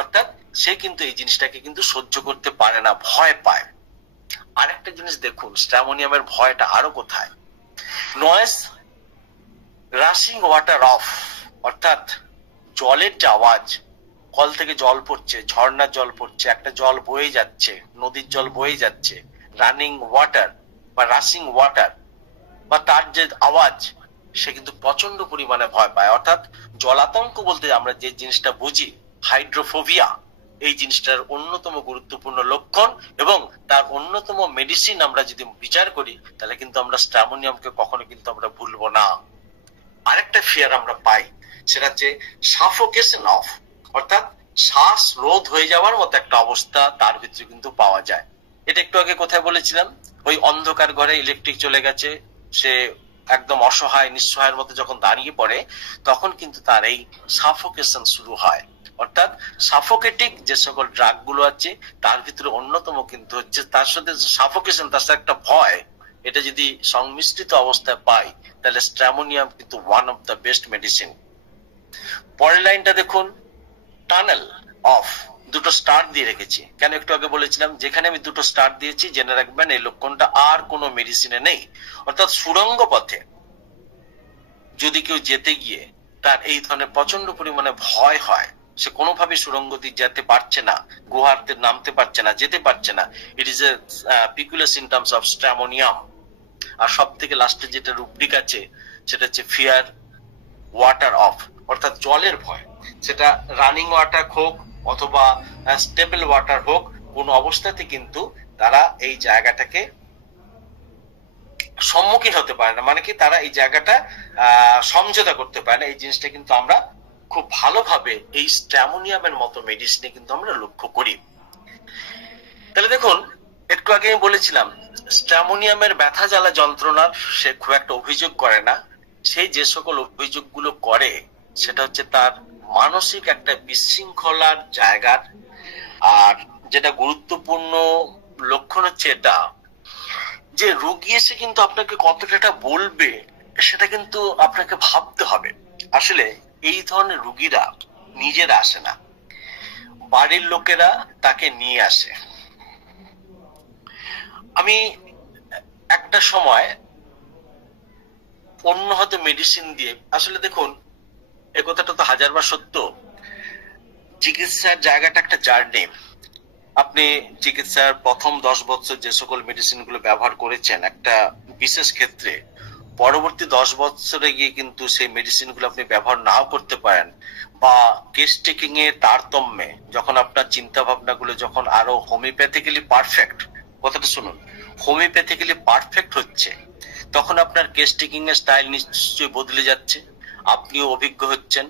অর্থাৎ সে কিন্তু এই জিনিসটাকে কিন্তু সহ্য করতে পারে না, ভয় পায়। আরেকটা জিনিস দেখুন, স্ট্র্যামোনিয়ামের ভয়টা আরো কোথায়, নয়েজ রাশিং ওয়াটার অফ, অর্থাৎ জলের যে আওয়াজ, কল থেকে জল পড়ছে, ঝর্ণার জল পড়ছে, একটা জল বয়ে যাচ্ছে, নদীর জল বয়ে যাচ্ছে, রানিং ওয়াটার বা রাশিং ওয়াটার, বা তার যে আওয়াজ, সে কিন্তু প্রচন্ড পরিমাণে ভয় পায়। অর্থাৎ জলাতঙ্ক বলতে আমরা যে জিনিসটা বুঝি, হাইড্রোফোবিয়া, এই জিনিসটার অন্যতম গুরুত্বপূর্ণ লক্ষণ, এবং তার অন্যতম মেডিসিন আমরা যদি বিচার করি, তাহলে কিন্তু আমরা স্ট্র্যামোনিয়ামকে কখনো কিন্তু আমরা ভুলবো না। আরেকটা ফিয়ার আমরা পাই, সেটা হচ্ছে সাফোকেশন অফ, অর্থাৎ শ্বাস রোধ হয়ে যাওয়ার মতো একটা অবস্থা তার ভিতরে কিন্তু পাওয়া যায়। এটা একটু আগে কোথায় বলেছিলাম, ওই অন্ধকার ঘরে ইলেকট্রিক চলে গেছে, সে একদম অসহায় নিঃসহায়ের মতো যখন দাঁড়িয়ে পড়ে, তখন কিন্তু তার এই সাফোকেশন শুরু হয়। অর্থাৎ সাফোকেটিং যে সকল ড্রাগ গুলো আছে, তার ভিতরে অন্যতম কিন্তু হচ্ছে, তার সাথে সাফোকেশন, তার সাথে একটা ভয়, এটা যদি সংমিশ্রিত অবস্থায় পাই, তাহলে স্ট্র্যামোনিয়াম কিন্তু one of the best medicine. পরের লাইনটা দেখুন, টানেল অফ, দুটো স্টার দিয়ে রেখেছি কেন, একটু আগে বলেছিলাম, যেখানে আমি দুটো স্টার দিয়েছি জেনে রাখবেন এই লক্ষণটা আর কোনো মেডিসিনে নেই। অর্থাৎ সুড়ঙ্গ পথে যদি কেউ যেতে গিয়ে তার এই ধরনের প্রচন্ড পরিমাণে ভয় হয়, সে কোনোভাবে সুড়ঙ্গ দিয়ে যেতে পারছে না, গুহাতে নামতে পারছে না, যেতে পারছে না, it is a peculiar symptoms of stramonium. আর সব থেকে লাস্টে যেটা রুব্রিক আছে, সেটা হচ্ছে ফিয়ার ওয়াটার অফ, অর্থাৎ জলের ভয়, সেটা রানিং ওয়াটার হোক অথবা স্টেবল ওয়াটার হোক, কোন অবস্থাতে কিন্তু তারা এই জায়গাটাকে সম্মুখীন হতে পারে না, মানে কি তারা এই জায়গাটা সমঝোতা করতে পারে না। এই জিনিসটা কিন্তু আমরা খুব ভালোভাবে এই স্ট্র্যামোনিয়ামের মতো মেডিসিনে কিন্তু আমরা লক্ষ্য করি। তাহলে দেখুন, একটু আগে আমি বলেছিলাম স্ট্র্যামোনিয়ামের ব্যথা জ্বালা যন্ত্রণার সে খুব একটা অভিযোগ করে না, সেই যে সকল অভিযোগগুলো করে সেটা হচ্ছে তার মানসিক একটা বিশৃঙ্খলার জায়গার। আর যেটা গুরুত্বপূর্ণ লক্ষণ হচ্ছে এটা, যে রোগী এসে কিন্তু আপনাকে কতটা বলবে সেটা কিন্তু আপনাকে ভাবতে হবে। আসলে এই ধরনের রোগীরা নিজেরা আসে না, বাড়ির লোকেরা তাকে নিয়ে আসে। আমি একটা সময় অন্য হয়তো মেডিসিন দিয়ে, আসলে দেখুন এ কথাটা তো হাজারবার সত্য, চিকিৎসার জায়গাটা একটা জার্নি। আপনি চিকিৎসার প্রথম 10 বছর যে সকল মেডিসিন গুলো ব্যবহার করেছেন একটা বিশেষ ক্ষেত্রে, পরবর্তী 10 বছরে গিয়ে কিন্তু সেই মেডিসিন গুলো আপনি ব্যবহার নাও করতে পারেন, বা কেস টেকিং এর তারতম্যে যখন আপনার চিন্তা ভাবনা গুলো যখন আরো হোমিওপ্যাথিক্যালি পারফেক্ট, কথাটা শুনুন, হোমিওপ্যাথিক্যালি পারফেক্ট হচ্ছে, তখন আপনার কেস টেকিং এর স্টাইল নিশ্চয়ই বদলে যাচ্ছে, আপনিও অভিজ্ঞ হচ্ছেন,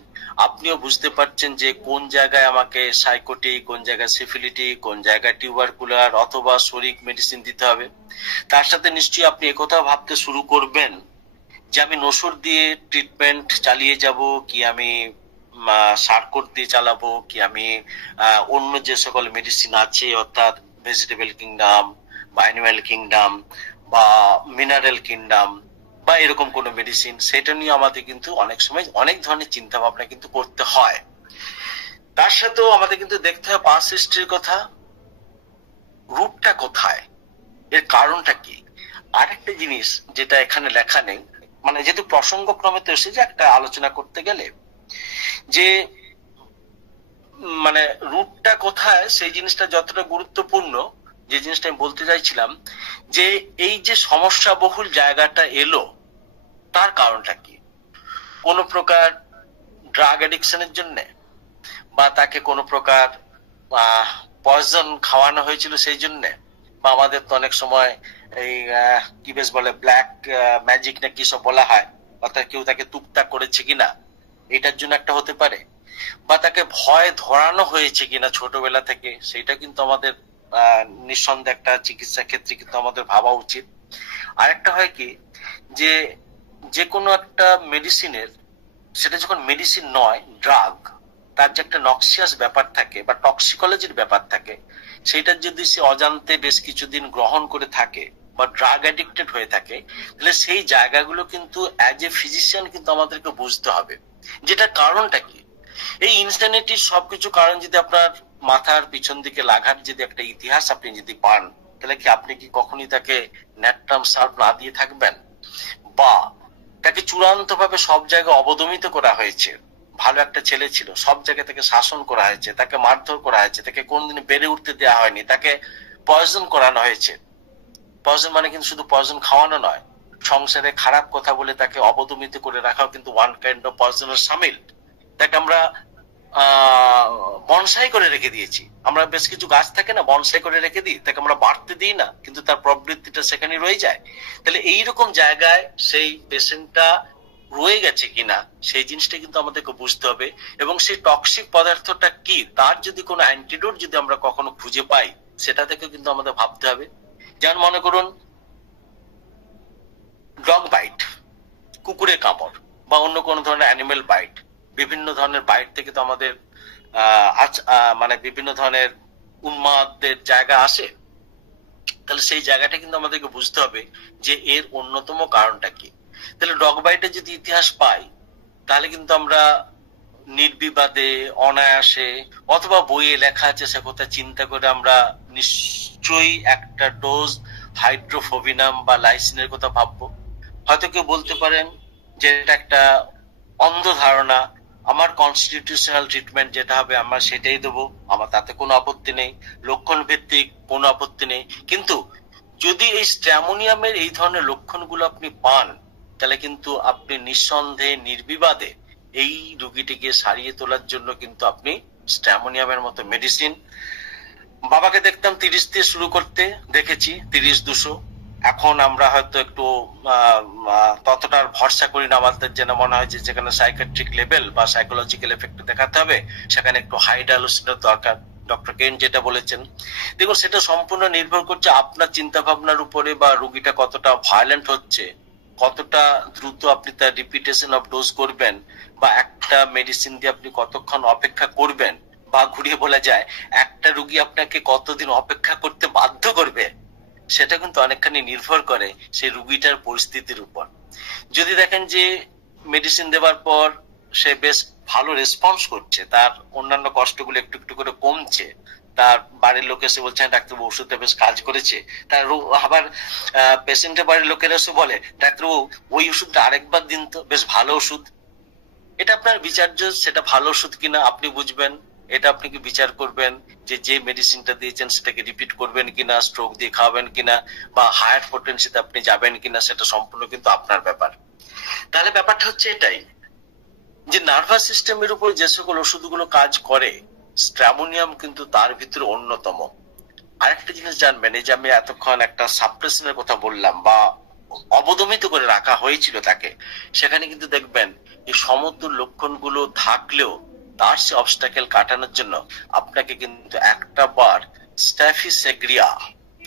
আপনিও বুঝতে পারছেন যে কোন জায়গায় আমাকে সাইকোটিক, কোন জায়গায় সিফিলিটিক, কোন জায়গায় টিউবারকুলার অথবা শরিক মেডিসিন দিতে হবে। তার সাথে নিশ্চয়ই আপনি একথাও ভাবতে শুরু করবেন যে আমি নসুর দিয়ে ট্রিটমেন্ট চালিয়ে যাব, কি আমি সার্কোট দিয়ে চালাবো, কি আমি অন্য যে সকল মেডিসিন আছে, অর্থাৎ ভেজিটেবল কিংডম বা অ্যানিমাল কিংডম বা মিনারেল কিংডম বা এরকম কোন মেডিসিন, সেটা নিয়ে আমাদের কিন্তু অনেক সময় অনেক ধরনের চিন্তা ভাবনা কিন্তু করতে হয়। তার সাথেও আমাদের কিন্তু দেখতে হয় পাস্ট হিস্ট্রির কথা, রুটটা কোথায়, এর কারণটা কি। আরেকটা জিনিস যেটা এখানে লেখা নেই, মানে যেহেতু প্রসঙ্গক্রমে তো এসে যে একটা আলোচনা করতে গেলে যে মানে রুটটা কোথায়, সেই জিনিসটা যতটা গুরুত্বপূর্ণ, যে জিনিসটা আমি বলতে চাইছিলাম, যে এই যে সমস্যা বহুল জায়গাটা এলো, তার কারণটা কি, কোন প্রকার ড্রাগ এডিকশনের জন্য, বা তাকে কোনো প্রকার পয়জন খাওয়ানো হয়েছিল সেই জন্য, বা আমাদের তো অনেক সময় এই কি বেশ বলে ব্ল্যাক ম্যাজিক না কি সব বলা হয়, অর্থাৎ কেউ তাকে টুকটাক করেছে কিনা, এটার জন্য একটা হতে পারে, বা তাকে ভয় ধরানো হয়েছে কিনা ছোটবেলা থেকে, সেটা কিন্তু আমাদের নিঃসন্দেহে একটা চিকিৎসা ক্ষেত্রে কিন্তু আমাদের ভাবা উচিত। আরেকটা হয় কি, যে যে কোনো একটা মেডিসিনের, সেটা যখন মেডিসিন নয় ড্রাগ, তার যে একটা নক্সিয়াস ব্যাপার থাকে বা টক্সিকোলজির ব্যাপার থাকে, সেটা যদি সে অজান্তে বেশ কিছুদিন গ্রহণ করে থাকে বা ড্রাগ অ্যাডিক্টেড হয়ে থাকে, তাহলে সেই জায়গাগুলো কিন্তু অ্যাজ এ ফিজিশিয়ান কিন্তু আমাদেরকে বুঝতে হবে যেটা কারণটা কি। এই ইনস্ট্যানিটির সবকিছু কারণ যদি আপনার মাথার পিছন দিকে লাগার যদি একটা ইতিহাস আপনি যদি পান, তাহলে কি আপনি কি কখনই তাকে ন্যাট্রাম সার্ভ না দিয়ে থাকবেন? বা তাকে চূড়ান্ত ভাবে সব জায়গায় অবদমিত করা হয়েছে, ভালো একটা ছেলে ছিল, সব জায়গায় তাকে শাসন করা হয়েছে, তাকে মারধর করা হয়েছে, তাকে কোনদিন বেড়ে উঠতে দেওয়া হয়নি, তাকে পয়জন করানো হয়েছে। পয়জন মানে কিন্তু শুধু পয়জন খাওয়ানো নয়, সংসারে খারাপ কথা বলে তাকে অবদমিত করে রাখাও কিন্তু ওয়ান কাইন্ড অফ পয়জনের সামিল। তাকে আমরা বনসাই করে রেখে দিয়েছি। আমরা বেশ কিছু গাছ থাকে না, বনসাই করে রেখে দিই, তাকে আমরা বাড়তে দিই না, কিন্তু তার প্রবৃত্তিটা সেখানে রয়ে যায়। তাহলে এইরকম জায়গায় সেই পেশেন্টটা রয়ে গেছে কিনা সেই জিনিসটা কিন্তু আমাদেরকে বুঝতে হবে। এবং সেই টক্সিক পদার্থটা কি, তার যদি কোনো অ্যান্টিডোট যদি আমরা কখনো খুঁজে পাই, সেটা থেকে কিন্তু আমাদের ভাবতে হবে। যেমন মনে করুন ডগ বাইট, কুকুরের কামড় বা অন্য কোনো ধরনের অ্যানিমেল বাইট, বিভিন্ন ধরনের বাইট থেকে তো আমাদের মানে বিভিন্ন ধরনের উন্মাদের জায়গা আসে। তাহলে সেই জায়গাটা কিন্তু আমাদেরকে বুঝতে হবে যে এর অন্যতম কারণটা কি। তাহলে ডগ বাইটের যদি ইতিহাস পাই, তাহলে কিন্তু আমরা নির্বিবাদে অনায়াসে, অথবা বইয়ে লেখা আছে সে কথা চিন্তা করে আমরা নিশ্চয়ই একটা ডোজ হাইড্রোফোবিনাম বা লাইসিনের কথা ভাববো। হয়তো কেউ বলতে পারেন যে এটা একটা অন্ধ ধারণা, আমার কনস্টিটিউশনাল ট্রিটমেন্ট যেটা হবে আমরা সেটাই দেবো, আমার তাতে কোনো আপত্তি নেই, লক্ষণ ভিত্তিক কোনো আপত্তি নেই। কিন্তু যদি এই স্ট্র্যামোনিয়ামের এই ধরনের লক্ষণগুলো আপনি পান, তাহলে কিন্তু আপনি নিঃসন্দেহে নির্বিবাদে এই রোগীটিকে সারিয়ে তোলার জন্য কিন্তু আপনি স্ট্র্যামোনিয়ামের মতো মেডিসিন, বাবাকে দেখতাম 30 দিয়ে শুরু করতে, দেখেছি 30-200। এখন আমরা হয়তো একটু ততটা ভরসা করি না, আমাদের যেন মনে হয় যে যেখানে সাইকিয়াট্রিক লেভেল বা সাইকোলজিক্যাল এফেক্ট দেখাতে হবে সেখানে একটু হাই ডায়ালোসিসের দরকার। ডক্টর কেন যেটা বলেছেন, দেখুন সেটা সম্পূর্ণ নির্ভর করছে আপনার চিন্তা ভাবনার উপরে, বা রোগীটা কতটা ভায়োলেন্ট হচ্ছে, কতটা দ্রুত আপনি তার রিপিটেশন অফ ডোজ করবেন, বা একটা মেডিসিন দিয়ে আপনি কতক্ষণ অপেক্ষা করবেন, বা ঘুরিয়ে বলা যায় একটা রোগী আপনাকে কতদিন অপেক্ষা করতে বাধ্য করবে, সেটা কিন্তু অনেকখানি নির্ভর করে সেই রোগীটার পরিস্থিতির উপর। যদি দেখেন যে মেডিসিন দেওয়ার পর সে বেশ ভালো রেসপন্স করছে, তার অন্যান্য কষ্টগুলো একটু একটু করে কমছে, তার বাড়ির লোক এসে বলছেন ডাক্তারবাবু ওষুধটা বেশ কাজ করেছে, তার আবার পেশেন্টের বাড়ির লোকেরা এসে বলে ডাক্তারবাবু ওই ওষুধটা আরেকবার দিন তো, বেশ ভালো ওষুধ। এটা আপনার বিচার্য, সেটা ভালো ওষুধ কিনা আপনি বুঝবেন। এটা আপনি কি বিচার করবেন যে যে মেডিসিনটা দিয়েছেন সেটাকে রিপিট করবেন কিনা, স্ট্রোক দিয়ে খাওয়াবেন কিনা, বা হায়ার পোটেন্সিতে আপনি যাবেন কিনা, সেটা সম্পূর্ণ কিন্তু আপনার ব্যাপার। তাহলে ব্যাপারটা হচ্ছে এটাই যে নার্ভাস সিস্টেমের উপর যে সকল ওষুধগুলো কাজ করে, স্ট্র্যামোনিয়াম কিন্তু তার ভিতরে অন্যতম। আরেকটা জিনিস জানবেন, এই যে আমি এতক্ষণ একটা সাপ্রেশনের কথা বললাম বা অবদমিত করে রাখা হয়েছিল তাকে, সেখানে কিন্তু দেখবেন এই সমতুল লক্ষণগুলো থাকলেও তার সে অবস্টাকেল কাটানোর জন্য আপনাকে কিন্তু একটা বার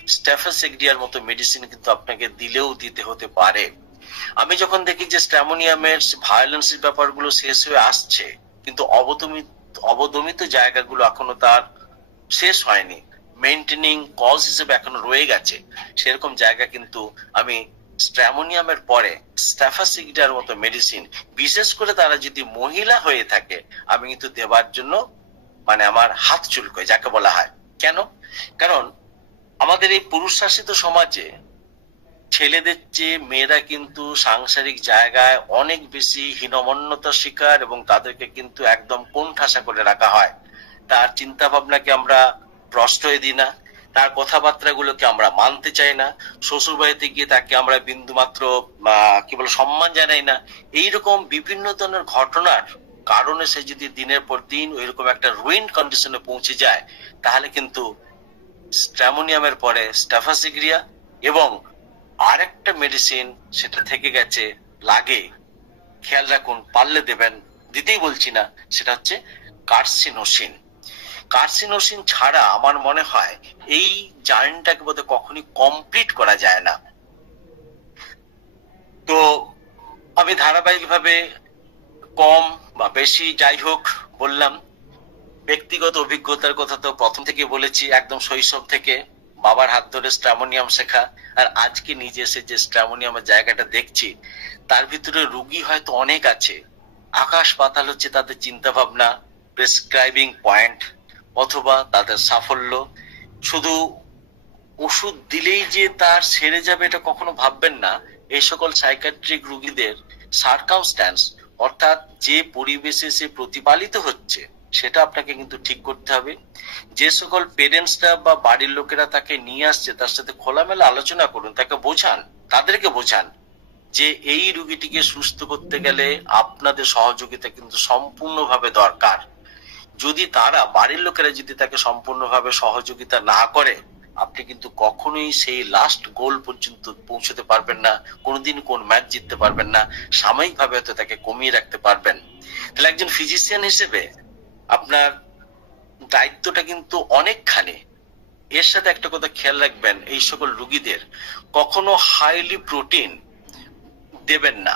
স্ট্যাফিসেগ্রিয়ার মতো মেডিসিন কিন্তু আপনাকে দিলেও দিতে হতে পারে। আমি যখন দেখি যে স্ট্র্যামোনিয়ামের ভায়োলেন্সের ব্যাপারগুলো শেষ হয়ে আসছে, কিন্তু অবদমিত জায়গাগুলো এখনো তার শেষ হয়নি, মেইনটেনিং কজ হিসেবে এখনো রয়ে গেছে, সেরকম জায়গা কিন্তু আমি স্ট্র্যামোনিয়ামের পরে স্ট্যাফাসিগিটার মতো মেডিসিন, বিশেষ করে তারা যদি মহিলা হয়ে থাকে, আমি কিন্তু দেওয়ার জন্য মানে আমার হাত চুলকোয় যাকে বলা হয়। কেন? কারণ আমাদের এই পুরুষ শাসিত সমাজে ছেলেদের চেয়ে মেয়েরা কিন্তু সাংসারিক জায়গায় অনেক বেশি হীনমন্যতার শিকার, এবং তাদেরকে কিন্তু একদম কোণঠাসা করে রাখা হয়। তার চিন্তা ভাবনাকে আমরা প্রশ্রয় দিই না, তার কথাবার্তা গুলোকে আমরা মানতে চাই না, শ্বশুর বাড়িতে গিয়ে তাকে আমরা বিন্দু মাত্র কি বলে সম্মান জানাই না। এইরকম বিভিন্ন ধরনের ঘটনার কারণে সে যদি দিনের পর দিন ওইরকম একটা রুইন কন্ডিশনে পৌঁছে যায়, তাহলে কিন্তু স্ট্র্যামোনিয়ামের পরে স্ট্যাফাসিগ্রিয়া এবং আরেকটা মেডিসিন সেটা থেকে গেছে, লাগে খেয়াল রাখুন, পারলে দেবেন, দিতেই বলছি না, সেটা হচ্ছে কার্সিনোসিন। কার্সিনোসিন ছাড়া আমার মনে হয় এই জার্নিটাকে বোধহয় কখনই কমপ্লিট করা যায় না। তো আমি ধারাবাহিকভাবে কম বা বেশি যাই হোক বললাম, ব্যক্তিগত অভিজ্ঞতার কথা তো প্রথম থেকে বলেছি, একদম শৈশব থেকে বাবার হাত ধরে স্ট্রামোনিয়াম শেখা, আর আজকে নিজে এসে যে স্ট্রামোনিয়ামের জায়গাটা দেখছি, তার ভিতরে রুগী হয়তো অনেক আছে, আকাশ পাতাল হচ্ছে তাদের চিন্তা ভাবনা, প্রেসক্রাইবিং পয়েন্ট অথবা তাদের সাফল্য। শুধু ওষুধ দিলেই যে তার সেরে যাবে এটা কখনো ভাববেন না। এই সকল সাইকিয়াট্রিক রুগীদের সার্কামস্ট্যান্স, অর্থাৎ যে পরিবেশে সে প্রতিপালিত হচ্ছে সেটা আপনাকে কিন্তু ঠিক করতে হবে। যে সকল পেরেন্টসরা বা বাড়ির লোকেরা তাকে নিয়ে আসছে তার সাথে খোলামেলা আলোচনা করুন, তাকে বোঝান, তাদেরকে বোঝান যে এই রুগীটিকে সুস্থ করতে গেলে আপনাদের সহযোগিতা কিন্তু সম্পূর্ণভাবে দরকার। যদি তারা, বাড়ির লোকেরা যদি তাকে সম্পূর্ণভাবে সহযোগিতা না করে, আপনি কিন্তু কখনোই সেই লাস্ট গোল পর্যন্ত পৌঁছতে পারবেন না, কোনোদিন কোন ম্যাচ জিততে পারবেন না, সাময়িকভাবে হয়তো তাকে কমিয়ে রাখতে পারবেন। তাহলে একজন ফিজিশিয়ান হিসেবে আপনার দায়িত্বটা কিন্তু অনেকখানি। এর সাথে একটা কথা খেয়াল রাখবেন, এই সকল রুগীদের কখনো হাইলি প্রোটিন দেবেন না,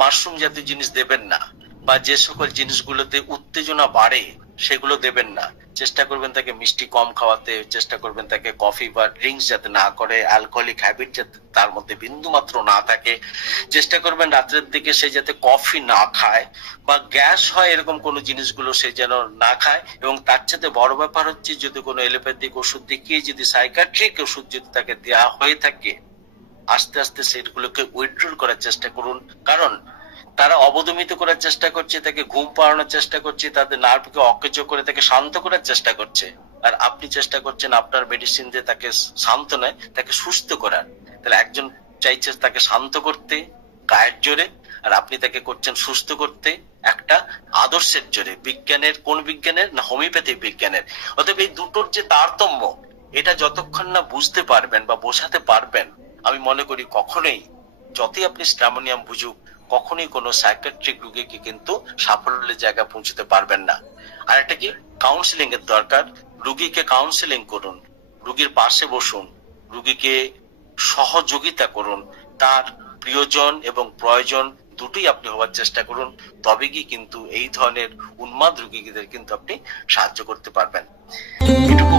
মাশরুম জাতীয় জিনিস দেবেন না, বা যে সকল জিনিসগুলোতে উত্তেজনা বাড়ে সেগুলো দেবেন না। চেষ্টা করবেন তাকে মিষ্টি কম খাওয়াতে, চেষ্টা করবেন তাকে কফি বা ড্রিঙ্কস যাতে না করে, অ্যালকোহলিক হ্যাবিট যাতে তার মধ্যে বিন্দু মাত্র না থাকে। চেষ্টা করবেন রাত্রের দিকে সে যাতে কফি না খায় বা গ্যাস হয় এরকম কোনো জিনিসগুলো সে যেন না খায়। এবং তার সাথে বড় ব্যাপার হচ্ছে, যদি কোনো এলোপ্যাথিক ওষুধ দেখিয়ে যদি সাইকিয়াট্রিক ওষুধ যদি তাকে দেওয়া হয়ে থাকে, আস্তে আস্তে সেগুলোকে উইথড্রল করার চেষ্টা করুন। কারণ তারা অবদমিত করার চেষ্টা করছে, তাকে ঘুম পাড়ানোর চেষ্টা করছে, তাদের নার্ভকে অকেজ করে তাকে শান্ত করার চেষ্টা করছে। আর আপনি চেষ্টা করছেন আপনার মেডিসিন দিয়ে তাকে শান্ত নয়, তাকে সুস্থ করার। তাহলে একজন চাইছে তাকে শান্ত করতে গায়ের জোরে, আর আপনি তাকে করছেন সুস্থ করতে একটা আদর্শের জোরে। বিজ্ঞানের, কোন বিজ্ঞানের? না, হোমিওপ্যাথিক বিজ্ঞানের। অতএব এই দুটোর যে তারতম্য, এটা যতক্ষণ না বুঝতে পারবেন বা বোঝাতে পারবেন, আমি মনে করি কখনোই, যতই আপনি স্ট্রামোনিয়াম বুঝুক, কখনোই কোনো সাইকিয়াট্রিক রোগীকে কিন্তু সাফল্যের জায়গায় পৌঁছতে পারবেন না। আর একটা কি, কাউন্সিলিং এর দরকার। রুগীকে কাউন্সিলিং করুন, রুগীর পাশে বসুন, রুগীকে সহযোগিতা করুন, তার প্রিয়জন এবং প্রয়োজন দুটোই আপনি হওয়ার চেষ্টা করুন। তবে কি কিন্তু এই ধরনের উন্মাদ রুগীদের কিন্তু আপনি সাহায্য করতে পারবেন। এটুকু